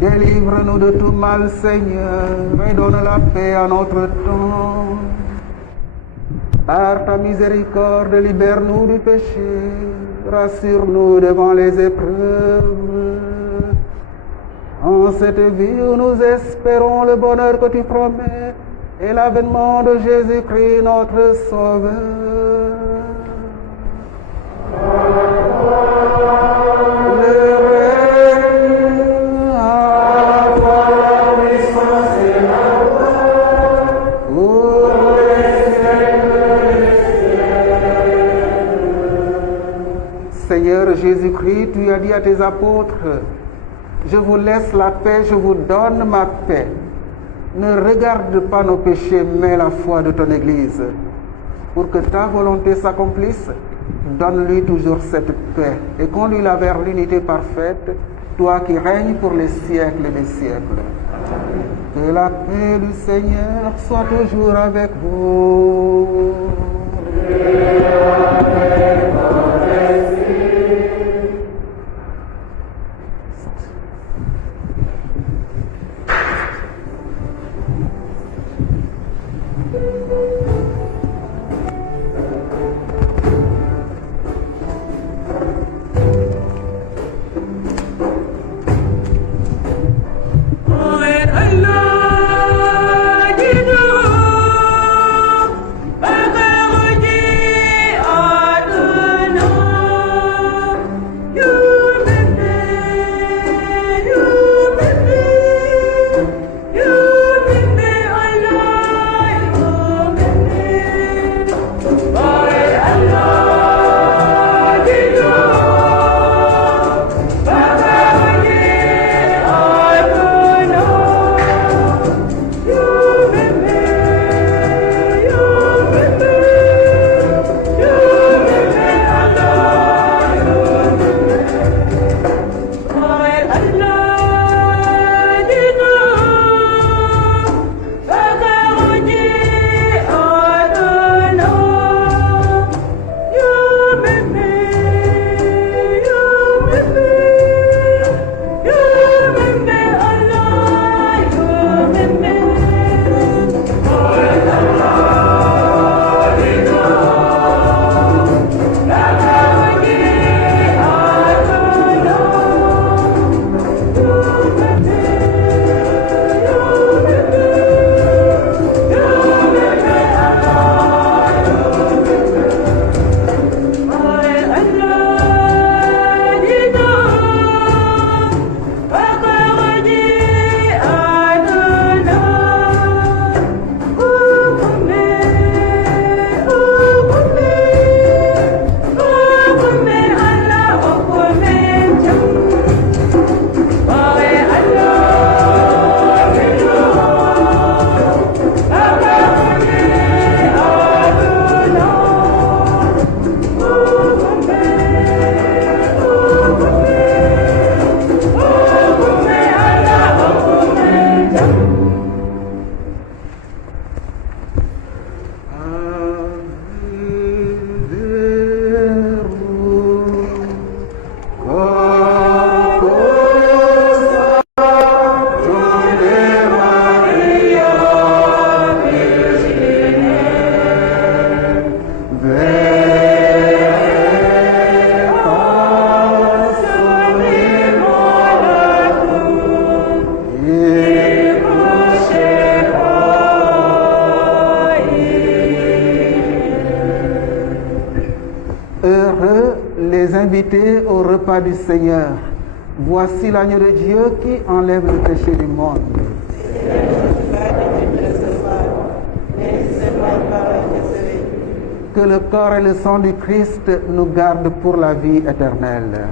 Délivre-nous de tout mal, Seigneur, et donne la paix à notre temps. Par ta miséricorde, libère-nous du péché, rassure-nous devant les épreuves. En cette vie où nous espérons le bonheur que tu promets et l'avènement de Jésus-Christ, notre Sauveur. Le règne à toi la puissance et la gloire pour les siècles des siècles. Seigneur Jésus-Christ, tu as dit à tes apôtres: je vous laisse la paix, je vous donne ma paix. Ne regarde pas nos péchés, mais la foi de ton Église. pour que ta volonté s'accomplisse. Donne-lui toujours cette paix et conduis-la vers l'unité parfaite, toi qui règnes pour les siècles des siècles. Que la paix du Seigneur soit toujours avec vous. Invité au repas du Seigneur. Voici l'agneau de Dieu qui enlève le péché du monde. Que le corps et le sang du Christ nous gardent pour la vie éternelle.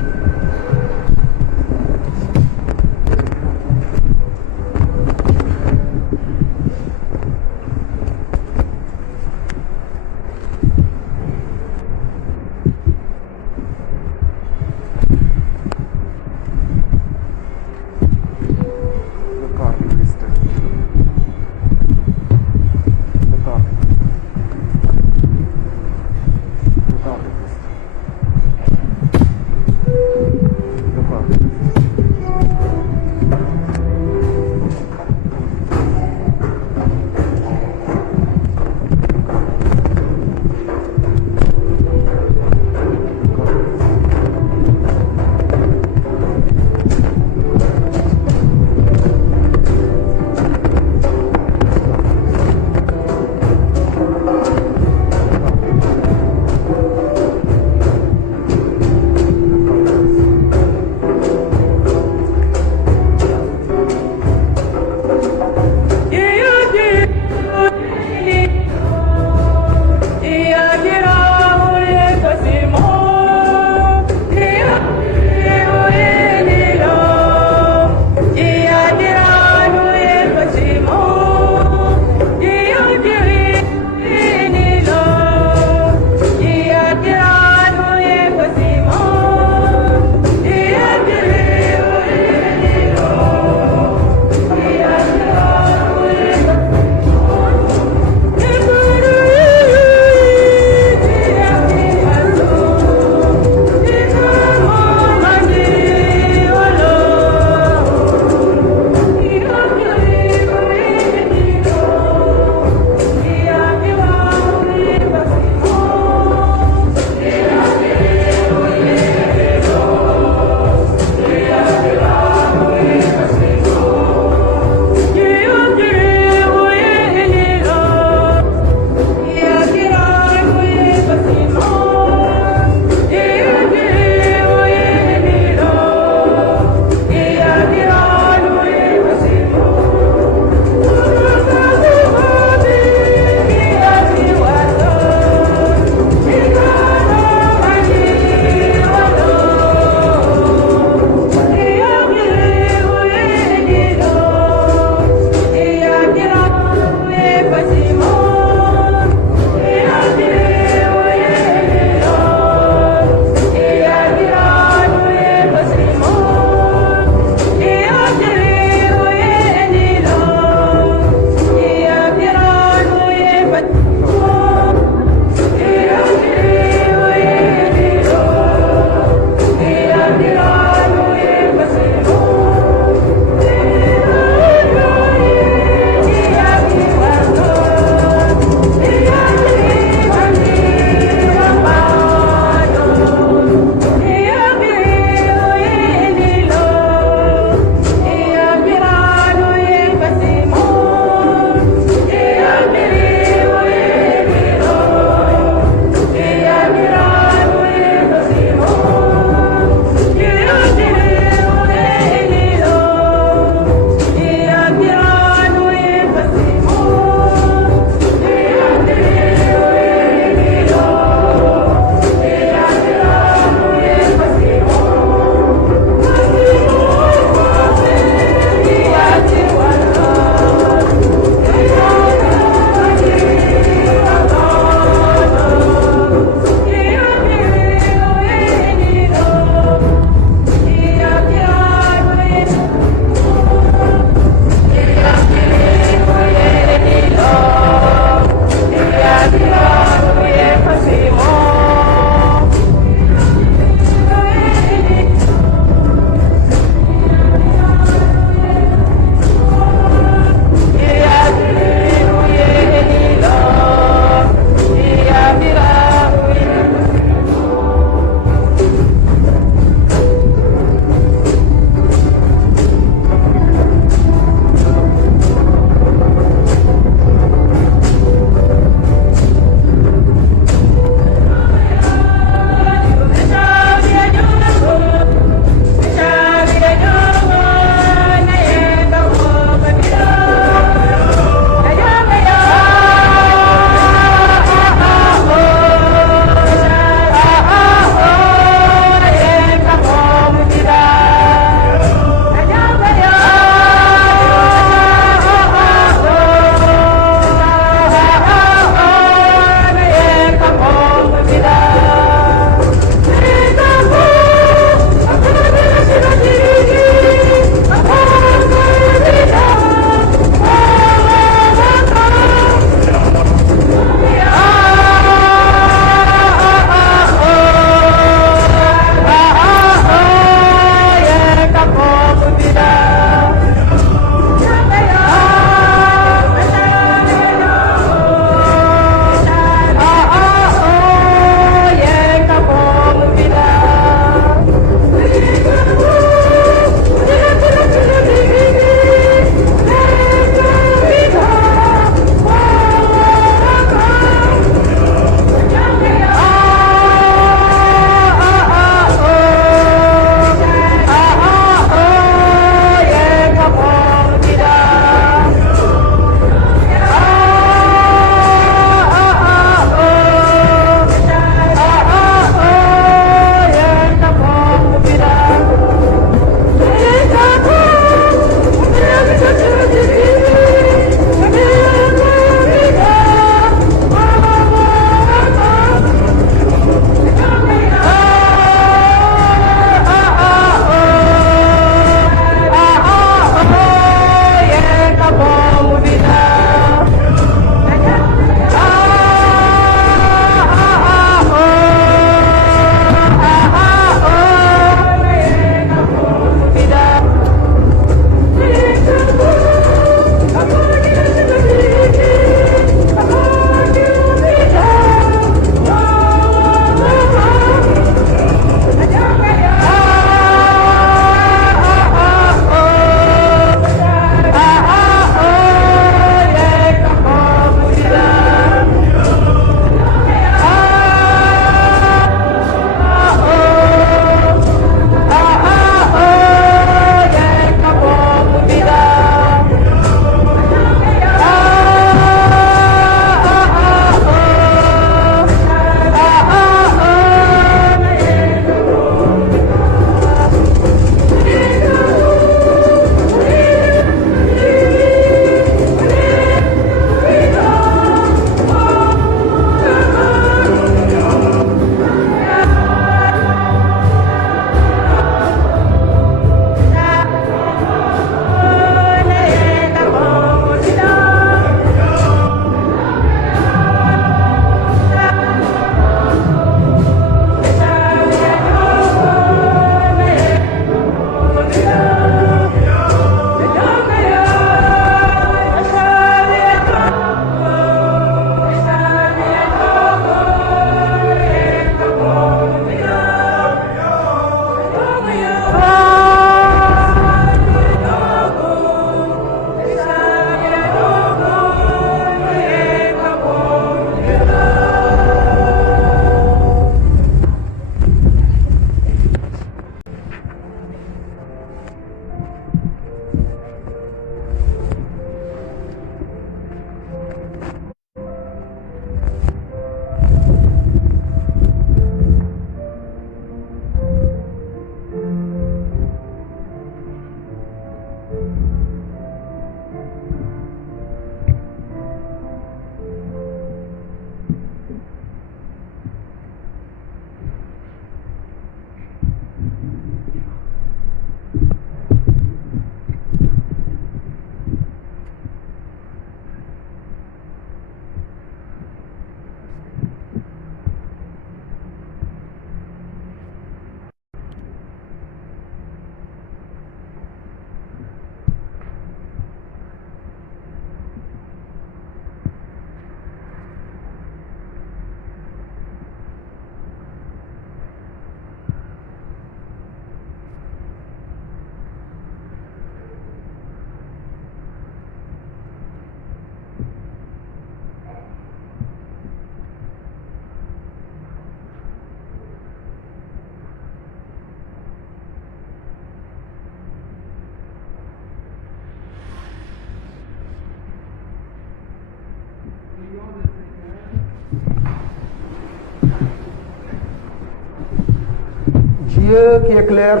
Dieu qui éclaire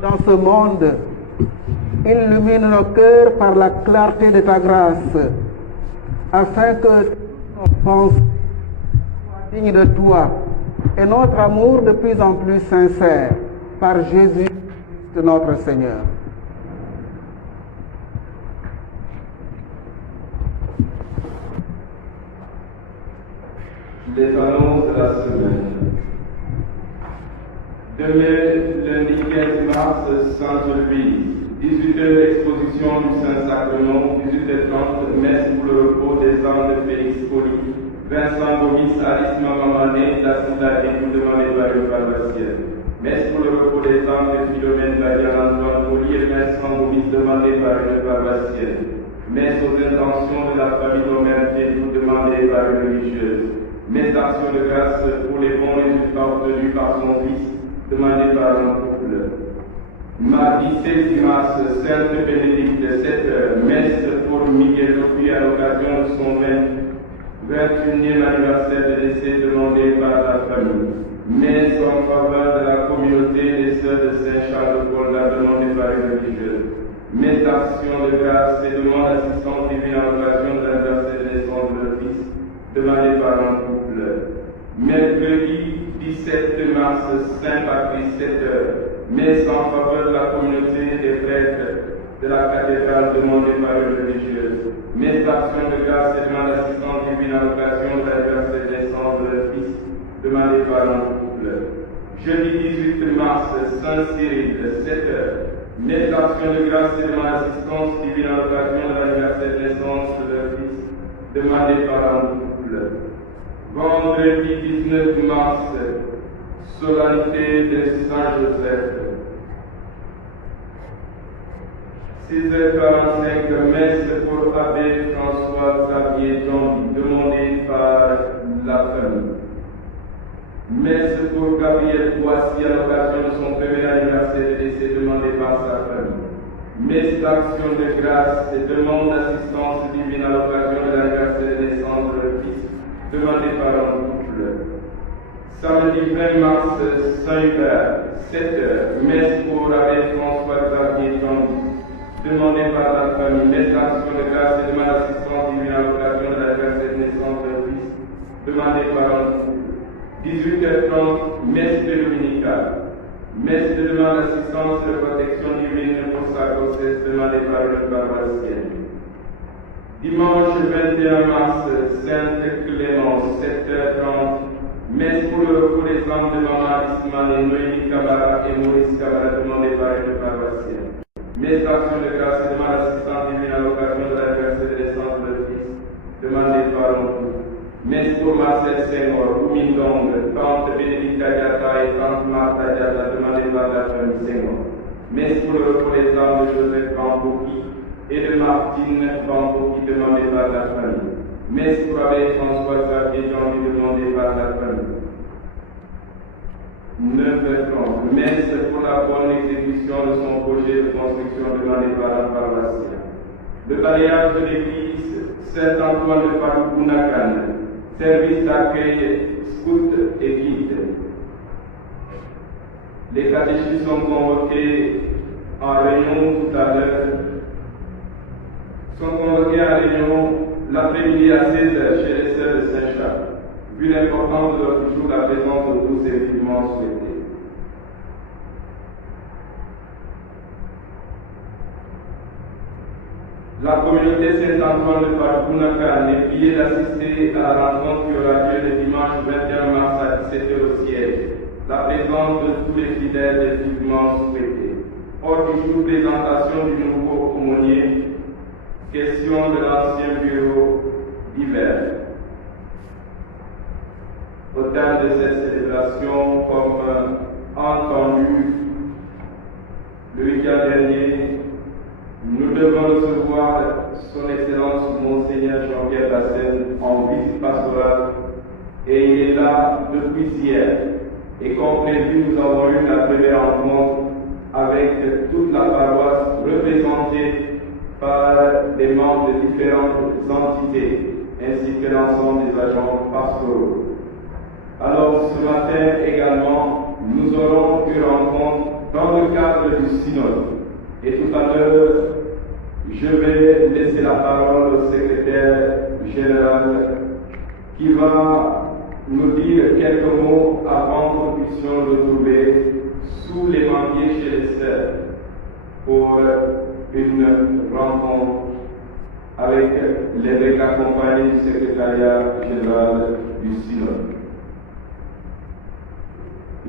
dans ce monde, illumine nos cœurs par la clarté de ta grâce, afin que nos pensées soient dignes de toi et notre amour de plus en plus sincère par Jésus notre Seigneur. Les annonces de la semaine. Demain, lundi 15 mars, Sainte-Louise, 18h exposition du Saint-Sacrement, 18h30 messe pour le repos des âmes de Félix Poli, Vincent Gomis, Alice Mamamané, Dassila et tout demandé par le paroissien. Messe pour le repos des âmes de Philomène Badian Antoine Poli et Vincent Gomis demandé par une paroissienne. Messe aux intentions de la famille Lomertier, tout demandé par une religieuse. Messe d'action de grâce pour les bons résultats obtenus par son fils, demandé par un couple. Mardi 16 mars, Sainte Bénédicte, 7h, messe pour Miguel Lopi à l'occasion de son 21e anniversaire de décès demandé par la famille. Messe en faveur de la communauté des sœurs de Saint-Charles-de-Paul, demandé par une religieuse. Messe d'action de grâce et demande d'assistance divine à l'occasion de l'anniversaire de naissance de leur fils, demandé par un couple. Mercredi 17 mars, Saint-Patrice, 7h, messe en faveur de la communauté des prêtres de la cathédrale demandée par une religieuse. Messe d'action de grâce et demande d'assistance divine à l'occasion de l'anniversaire de naissance de leur fils, demandé par un couple. Jeudi 18 mars, Saint-Cyril, 7h, messe d'action de grâce et demande d'assistance divine à l'occasion de l'anniversaire de naissance de leur fils, demandé par un couple. Vendredi 19 mars, solennité de Saint-Joseph. 6h45, messe pour Abbé François Xavier Jean, demandé par la famille. Messe pour Gabriel Boissy à l'occasion de son premier anniversaire de décès, demandé par sa famille. Messe d'action de grâce et demande d'assistance divine à l'occasion de l'anniversaire de naissance de leur fils, demandé par un couple. Samedi 20 mars, Saint-Hubert, 7h, messe pour Abbé François Xavier Jean, demandé par la famille. Messe d'action de grâce et demande d'assistance divine à l'occasion de l'anniversaire de naissance de leur fils, demandé par un couple. 18h30, messe de Dominicale. Messe de demande d'assistance et de protection divine pour sa grossesse, demandée par une paroissienne. Dimanche 21 mars, Sainte Clémence, 7h30, messe pour le repos des âmes de Maman Isman et Noémie Kabara et Maurice Kabara, demandée par une paroissienne. Messe d'action de grâce et demande d'assistance divine à l'occasion de l'anniversaire de naissance de leur fils, demandée par un couple. Messe pour Marcel Senghor, Oumindong, Tante Bénédicte Diata et Tante Martha Diata, demandée par la famille Senghor. Messe pour le repos des âmes de Joseph Bamboki et de Martine Bamboki, demandée par la famille. Messe pour Abbé François Xavier Jean, demandée par la famille. 9h30, messe pour la bonne exécution de son projet de construction demandé par la paroissienne. Le balayage de l'église Saint-Antoine de Padoue-Bounakan, service d'accueil scout et guide. Les catéchistes sont convoqués en réunion tout à l'heure. Sont convoqués en réunion l'après-midi à 16h chez les sœurs de Saint-Charles. Vu l'importance de leur jour, la présence de tous est vivement souhaitée. La communauté Saint-Antoine de Padoue-Bounakan est priée d'assister à la rencontre qui aura lieu le dimanche 21 mars à 17h au siège. La présence de tous les fidèles est vivement souhaitée. Hors du jour, présentation du nouveau aumônier, question de l'ancien bureau d'hiver. Au terme de cette célébration, comme entendu le week-end dernier, nous devons recevoir son Excellence Monseigneur Jean-Pierre Bassène en visite pastorale et il est là depuis hier. Et comme prévu, nous avons eu la première rencontre avec toute la paroisse représentée par des membres de différentes entités ainsi que l'ensemble des agents pastoraux. Alors ce matin également, nous aurons une rencontre dans le cadre du synode. Et tout à l'heure, je vais laisser la parole au secrétaire général qui va nous dire quelques mots avant que nous puissions nous retrouver sous les manguiers chez les sœurs pour une rencontre avec l'évêque accompagné du secrétariat général du synode.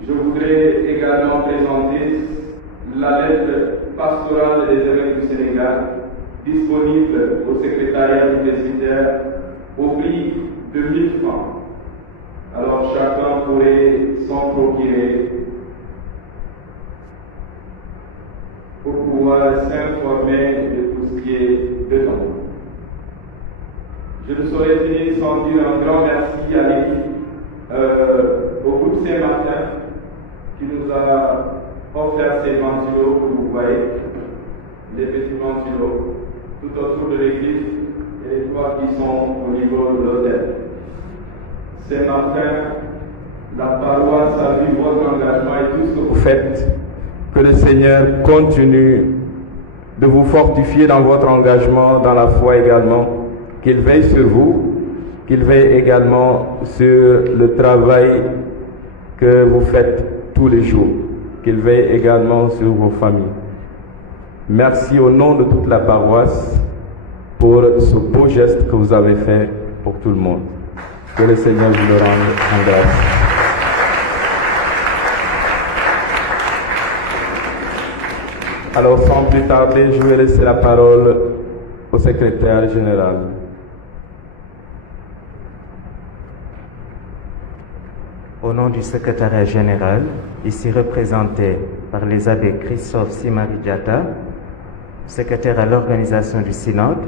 Je voudrais également présenter la lettre pastorale des évêques du Sénégal, disponible au secrétariat universitaire au prix de 1000 francs. Alors chacun pourrait s'en procurer pour pouvoir s'informer de tout ce qui est dedans. Je ne saurais finir sans dire un grand merci à l'équipe, au groupe Saint-Martin, qui nous a offert ces ventilos que vous voyez, les petits ventilos, tout autour de l'église et les trois qui sont au niveau de l'hôtel. Saint-Martin, la paroisse a vu votre engagement et tout ce que vous faites. Que le Seigneur continue de vous fortifier dans votre engagement, dans la foi également, qu'il veille sur vous, qu'il veille également sur le travail que vous faites tous les jours, qu'il veille également sur vos familles. Merci au nom de toute la paroisse pour ce beau geste que vous avez fait pour tout le monde. Que le Seigneur vous le rende en grâce. Alors sans plus tarder, je vais laisser la parole au secrétaire général. Au nom du secrétariat général, ici représenté par les abbés Christophe Simari-Diatta, secrétaire à l'organisation du synode,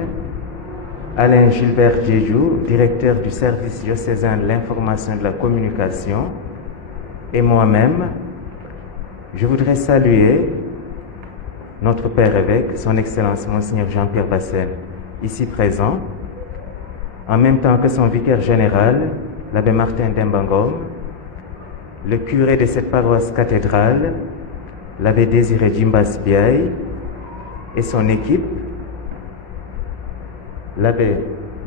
Alain Gilbert Djedjou, directeur du service diocésain de l'information et de la communication, et moi-même, je voudrais saluer notre Père évêque, son Excellence Monseigneur Jean-Pierre Bassène, ici présent, en même temps que son vicaire général, l'abbé Martin Dembangom, le curé de cette paroisse cathédrale, l'abbé Désiré Djimbas Biaye, et son équipe, l'abbé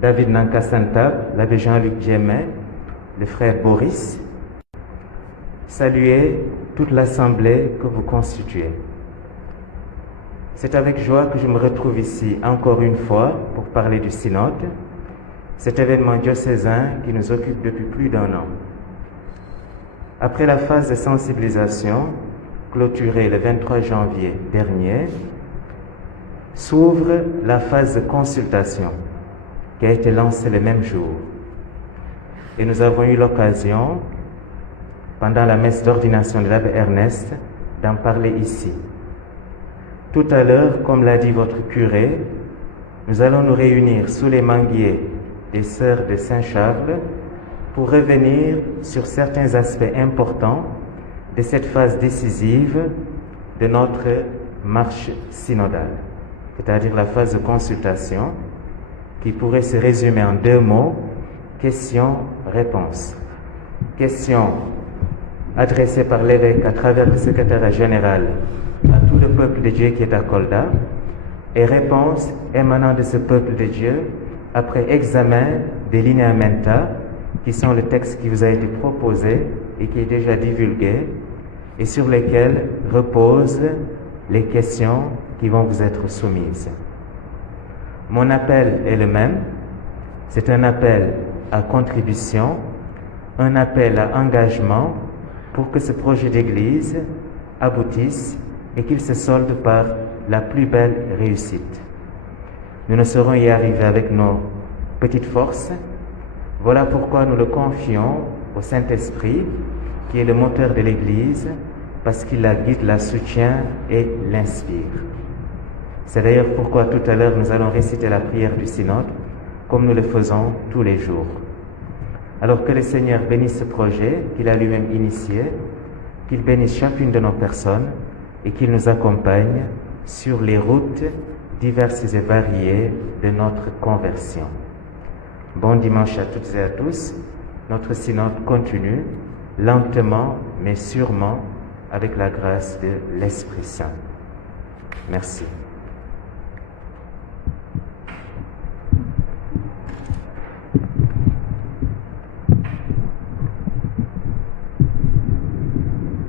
David Nankasantab, l'abbé Jean-Luc Djemet, le frère Boris, saluer toute l'assemblée que vous constituez. C'est avec joie que je me retrouve ici encore une fois pour parler du synode, cet événement diocésain qui nous occupe depuis plus d'1 an. Après la phase de sensibilisation, clôturée le 23 janvier dernier, s'ouvre la phase de consultation qui a été lancée le même jour. Et nous avons eu l'occasion, pendant la messe d'ordination de l'abbé Ernest, d'en parler ici. Tout à l'heure, comme l'a dit votre curé, nous allons nous réunir sous les manguiers des sœurs de Saint-Charles pour revenir sur certains aspects importants de cette phase décisive de notre marche synodale, c'est-à-dire la phase de consultation qui pourrait se résumer en 2 mots, question-réponse. Question adressée par l'évêque à travers le secrétariat général à tout le peuple de Dieu qui est à Kolda, et réponse émanant de ce peuple de Dieu après examen des lineamenta qui sont le texte qui vous a été proposé et qui est déjà divulgué et sur lesquels reposent les questions qui vont vous être soumises. Mon appel est le même, c'est un appel à contribution, un appel à engagement pour que ce projet d'Église aboutisse et qu'il se solde par la plus belle réussite. Nous ne saurons y arriver avec nos petites forces. Voilà pourquoi nous le confions au Saint-Esprit, qui est le moteur de l'Église, parce qu'il la guide, la soutient et l'inspire. C'est d'ailleurs pourquoi tout à l'heure nous allons réciter la prière du synode, comme nous le faisons tous les jours. Alors que le Seigneur bénisse ce projet qu'il a lui-même initié, qu'il bénisse chacune de nos personnes et qu'il nous accompagne sur les routes diverses et variées de notre conversion. Bon dimanche à toutes et à tous. Notre synode continue, lentement mais sûrement, avec la grâce de l'Esprit Saint. Merci.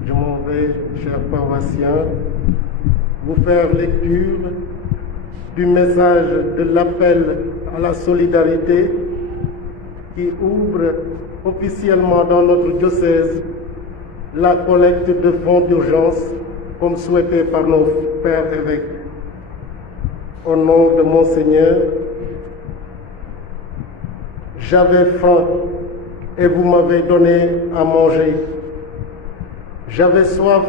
Je m'en vais, chers paroissiens, vous faire lecture du message de l'appel à la solidarité qui ouvre officiellement dans notre diocèse la collecte de fonds d'urgence comme souhaité par nos pères évêques. Au nom de Monseigneur, j'avais faim et vous m'avez donné à manger. J'avais soif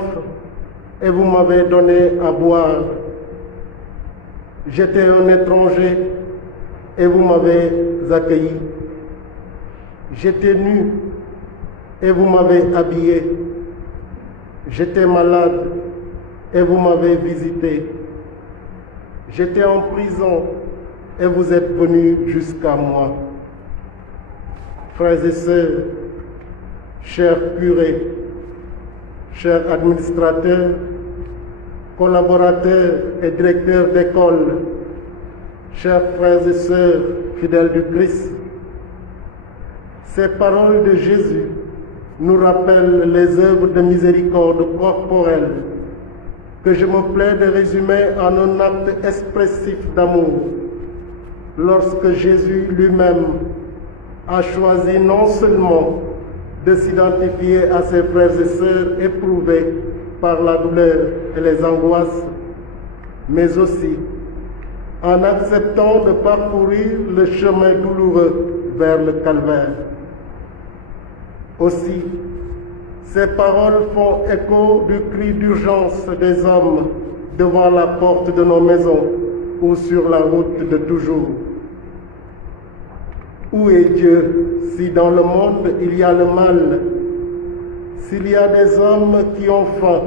et vous m'avez donné à boire. J'étais un étranger et vous m'avez accueilli. J'étais nu et vous m'avez habillé. J'étais malade et vous m'avez visité. J'étais en prison et vous êtes venus jusqu'à moi. Frères et sœurs, chers curés, chers administrateurs, collaborateurs et directeurs d'école, chers frères et sœurs fidèles du Christ, ces paroles de Jésus nous rappellent les œuvres de miséricorde corporelle que je me plais de résumer en un acte expressif d'amour lorsque Jésus lui-même a choisi non seulement de s'identifier à ses frères et sœurs éprouvés par la douleur et les angoisses, mais aussi en acceptant de parcourir le chemin douloureux vers le calvaire. Aussi, ces paroles font écho du cri d'urgence des hommes devant la porte de nos maisons ou sur la route de toujours. Où est Dieu si dans le monde il y a le mal, s'il y a des hommes qui ont faim,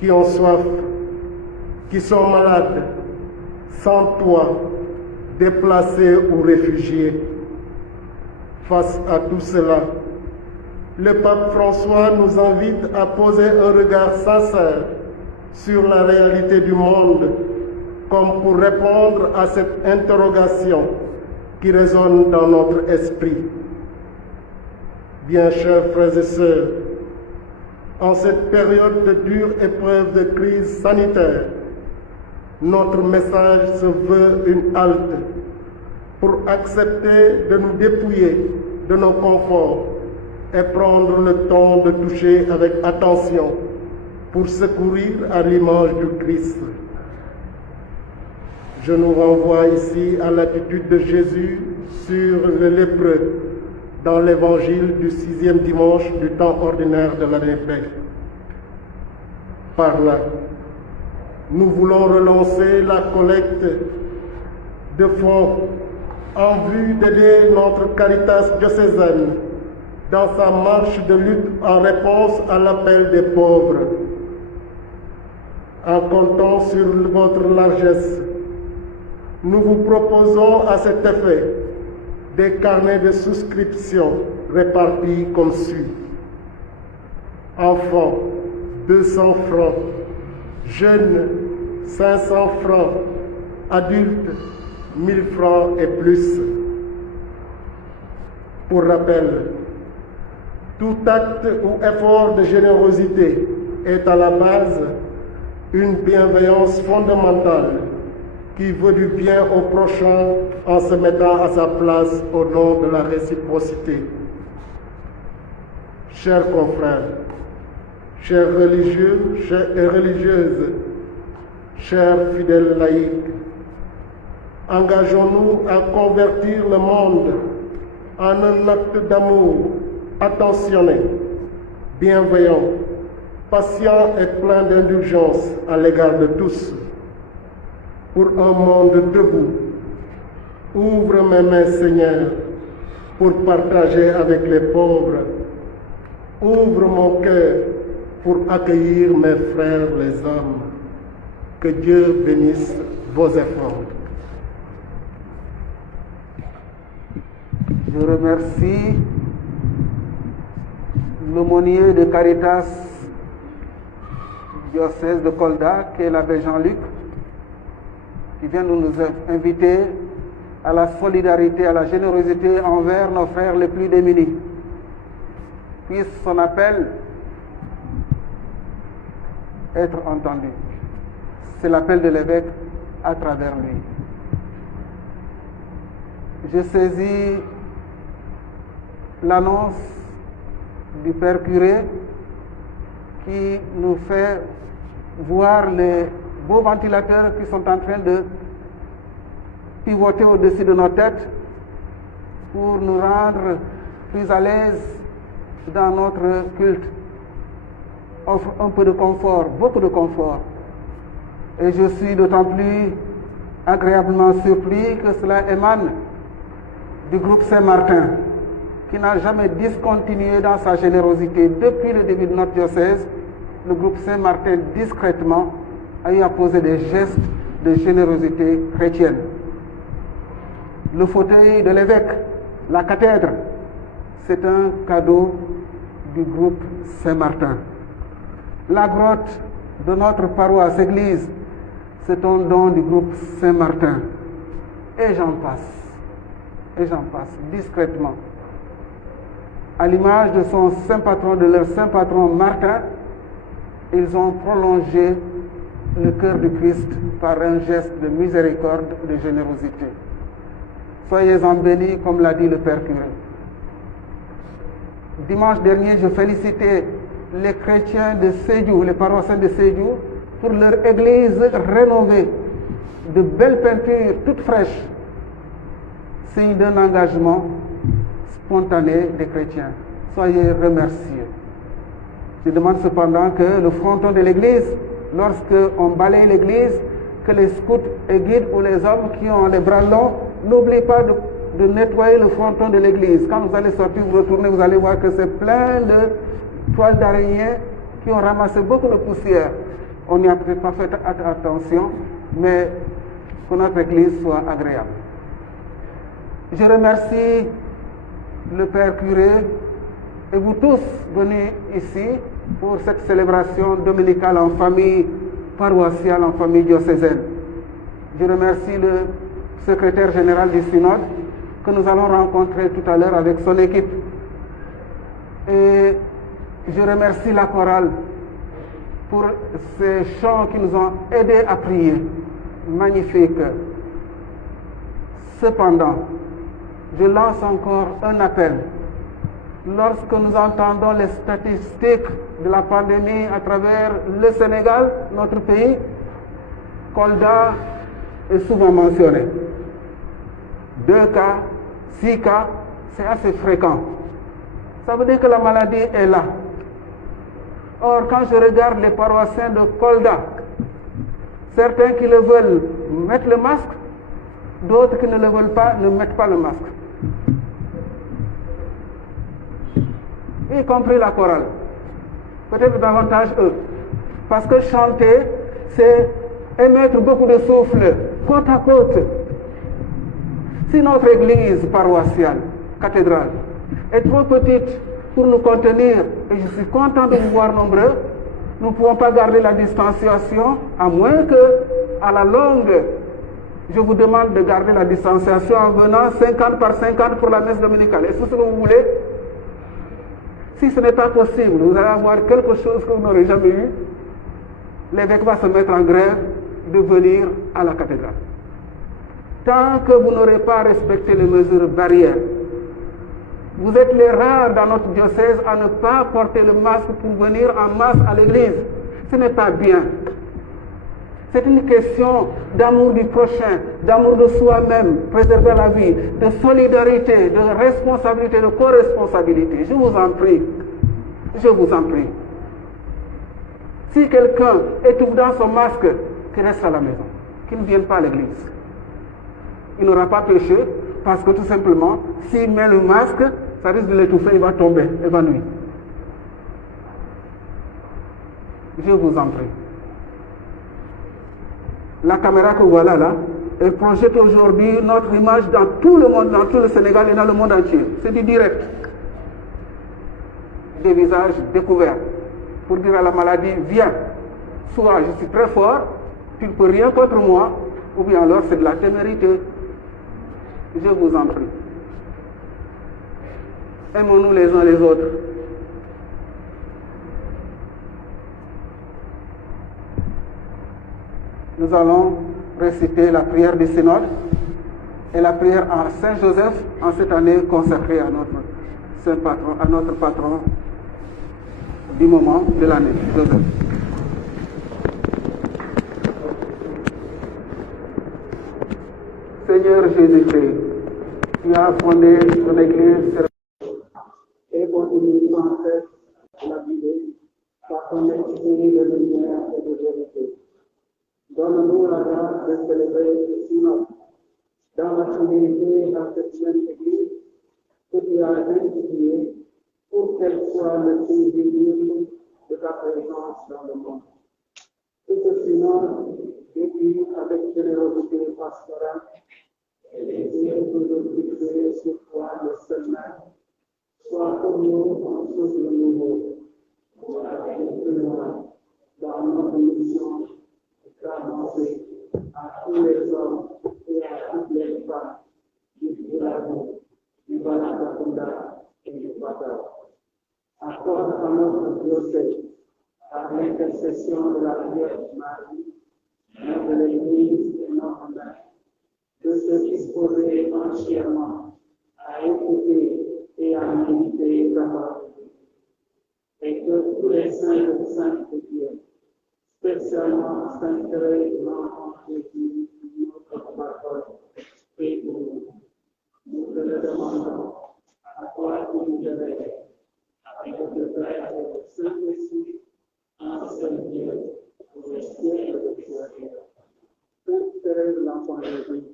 qui ont soif, qui sont malades, sans toit, déplacés ou réfugiés? Face à tout cela, le pape François nous invite à poser un regard sincère sur la réalité du monde, comme pour répondre à cette interrogation qui résonne dans notre esprit. Bien chers frères et sœurs, en cette période de dure épreuve de crise sanitaire, notre message se veut une halte pour accepter de nous dépouiller de nos conforts et prendre le temps de toucher avec attention pour secourir à l'image du Christ. Je nous renvoie ici à l'attitude de Jésus sur le lépreux dans l'évangile du 6e dimanche du temps ordinaire de l'année B. Par là, nous voulons relancer la collecte de fonds en vue d'aider notre Caritas diocésaine dans sa marche de lutte en réponse à l'appel des pauvres. En comptant sur votre largesse, nous vous proposons à cet effet des carnets de souscription répartis comme suit. Enfants, 200 francs. Jeunes, 500 francs. Adultes, 1000 francs et plus. Pour rappel, tout acte ou effort de générosité est à la base une bienveillance fondamentale qui veut du bien au prochain en se mettant à sa place au nom de la réciprocité. Chers confrères, chers religieux et religieuses, chers fidèles laïcs, engageons-nous à convertir le monde en un acte d'amour attentionné, bienveillant, patient et plein d'indulgence à l'égard de tous. Pour un monde debout, ouvre mes mains, Seigneur, pour partager avec les pauvres. Ouvre mon cœur pour accueillir mes frères les hommes. Que Dieu bénisse vos efforts. Je remercie l'aumônier de Caritas diocèse de Kolda, qui est l'abbé Jean-Luc, qui vient de nous inviter à la solidarité, à la générosité envers nos frères les plus démunis. Puisse son appel être entendu. C'est l'appel de l'évêque à travers lui. Je saisis l'annonce du Père curé qui nous fait voir les beaux ventilateurs qui sont en train de pivoter au-dessus de nos têtes pour nous rendre plus à l'aise dans notre culte. Offre un peu de confort, beaucoup de confort. Et je suis d'autant plus agréablement surpris que cela émane du groupe Saint-Martin, qui n'a jamais discontinué dans sa générosité. Depuis le début de notre diocèse, le groupe Saint-Martin, discrètement, a eu à poser des gestes de générosité chrétienne. Le fauteuil de l'évêque, la cathèdre, c'est un cadeau du groupe Saint-Martin. La grotte de notre paroisse église, c'est un don du groupe Saint-Martin. Et j'en passe, discrètement. À l'image de son saint patron, de leur saint patron Martin, ils ont prolongé le cœur du Christ par un geste de miséricorde, de générosité. Soyez-en bénis, comme l'a dit le Père curé. Dimanche dernier, je félicitais les chrétiens de Sédhiou, les paroissiens de Sédhiou, pour leur église rénovée, de belles peintures toutes fraîches, signe d'un engagement spontané des chrétiens. Soyez remerciés. Je demande cependant que le fronton de l'église, lorsqu'on balaye l'église, que les scouts et guides ou les hommes qui ont les bras longs n'oublient pas de nettoyer le fronton de l'église. Quand vous allez sortir, vous retournez, vous allez voir que c'est plein de toiles d'araignée qui ont ramassé beaucoup de poussière. On n'y a peut-être pas fait attention, mais que notre église soit agréable. Je remercie le Père curé et vous tous venus ici pour cette célébration dominicale en famille paroissiale, en famille diocésaine. Je remercie le secrétaire général du synode que nous allons rencontrer tout à l'heure avec son équipe. Et je remercie la chorale pour ces chants qui nous ont aidés à prier. Magnifique. Cependant, je lance encore un appel. Lorsque nous entendons les statistiques de la pandémie à travers le Sénégal, notre pays, Kolda est souvent mentionné. 2 cas, 6 cas, c'est assez fréquent. Ça veut dire que la maladie est là. Or, quand je regarde les paroissiens de Kolda, certains qui le veulent mettent le masque, d'autres qui ne le veulent pas ne mettent pas le masque. Y compris la chorale. Peut-être davantage eux. Parce que chanter, c'est émettre beaucoup de souffle, côte à côte. Si notre église paroissiale, cathédrale, est trop petite pour nous contenir, et je suis content de vous voir nombreux, nous ne pouvons pas garder la distanciation, à moins que, à la longue, je vous demande de garder la distanciation en venant 50 par 50 pour la messe dominicale. Est-ce que vous voulez? Si ce n'est pas possible, vous allez avoir quelque chose que vous n'aurez jamais eu. L'évêque va se mettre en grève de venir à la cathédrale. Tant que vous n'aurez pas respecté les mesures barrières, vous êtes les rares dans notre diocèse à ne pas porter le masque pour venir en masse à l'église. Ce n'est pas bien. C'est une question d'amour du prochain, d'amour de soi-même, préserver la vie, de solidarité, de responsabilité, de co-responsabilité. Je vous en prie. Je vous en prie. Si quelqu'un étouffe dans son masque, qu'il reste à la maison, qu'il ne vienne pas à l'église. Il n'aura pas péché parce que tout simplement, s'il met le masque, ça risque de l'étouffer, il va tomber, évanoui. Je vous en prie. La caméra que voilà là, elle projette aujourd'hui notre image dans tout le monde, dans tout le Sénégal et dans le monde entier. C'est du direct. Des visages découverts pour dire à la maladie, viens. soit je suis très fort, tu ne peux rien contre moi, ou bien alors c'est de la témérité. Je vous en prie. Aimons-nous les uns les autres. Nous allons réciter la prière du synode et la prière à Saint Joseph en cette année consacrée à notre saint patron, à notre patron du moment de l'année, Joseph. Seigneur Jésus-Christ, tu as fondé ton Église et continue sans cesse la guider par ton esprit de lumière et de vérité. Donne-nous la grâce de célébrer ce synode dans la fidélité dans cette même Église que tu as instituée pour qu'elle soit le signe visible de ta présence dans le monde. Que ce synode, vécu avec générosité pastorale, et les yeux de fixer sur toi le seul maître, soit pour nous en chose de nouveau, pour plus loin dans notre mission d'avancer à tous les hommes et à toutes les femmes du village, du Balakakunda et du Bata. Accorde à notre diocèse, à l'intercession de la Vierge Marie, mère de l'Église et notre mère, de se disposer entièrement à écouter et à méditer ta parole, et que tous les saints et saintes de Dieu, spécialement Saint Thérèse de l'Enfant Jésus, notre parole, et pour nous. Nous te le demandons, à toi qui nous délègues, avec le Père et le Saint-Esprit, un seul Dieu, pour les siècles de siècles. Sainte Thérèse de l'Enfant Jésus,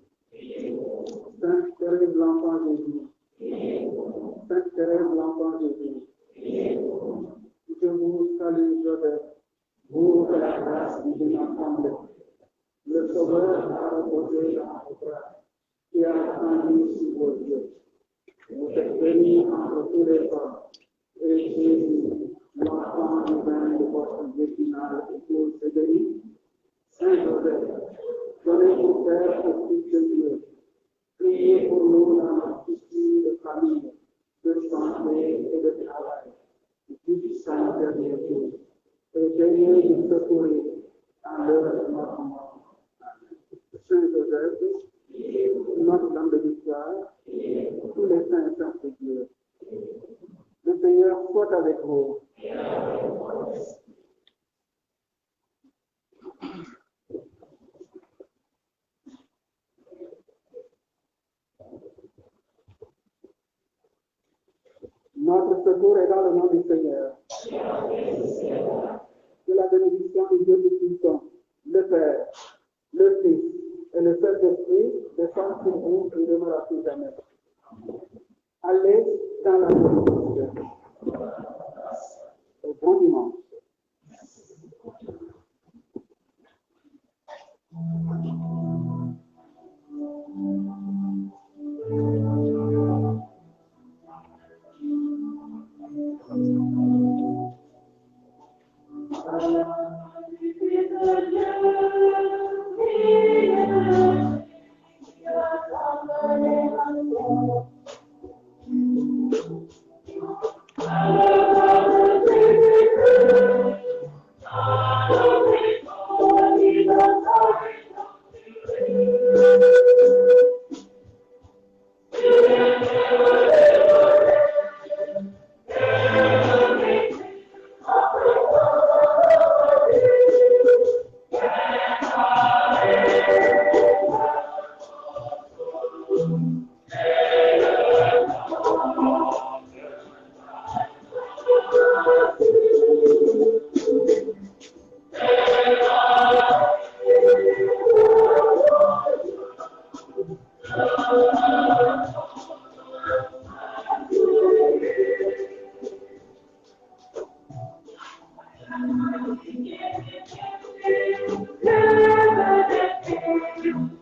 Sainte Thérèse de l'Enfant Jésus, Sainte Thérèse de l'Enfant Jésus, je vous salue, Joseph, vous de la grâce divine ensemble. Le Sauveur a reposé dans vos bras, qui a attendu sur vos yeux. Vous êtes bénis entre tous les hommes, et Jésus, l'enfant divin de votre virginale épouse, est béni. Saint Joseph, donnez-vous Père au Fils de Dieu. Priez pour nous dans notre souci de famille, de santé et de travail, jusqu'à la dernière jour. Et veillez de secourir à l'heure de notre mort. Saint Joseph, Notre-Dame de victoire, tous les saints et saintes de Dieu. Le Seigneur soit avec vous. Notre secours est dans le nom du Seigneur. Que la bénédiction du Dieu Tout-Puissant, le Père, le Fils et le Saint-Esprit descendent sur vous et demeurent à tout jamais. Allez dans la bénédiction. Et bon dimanche. Thank you.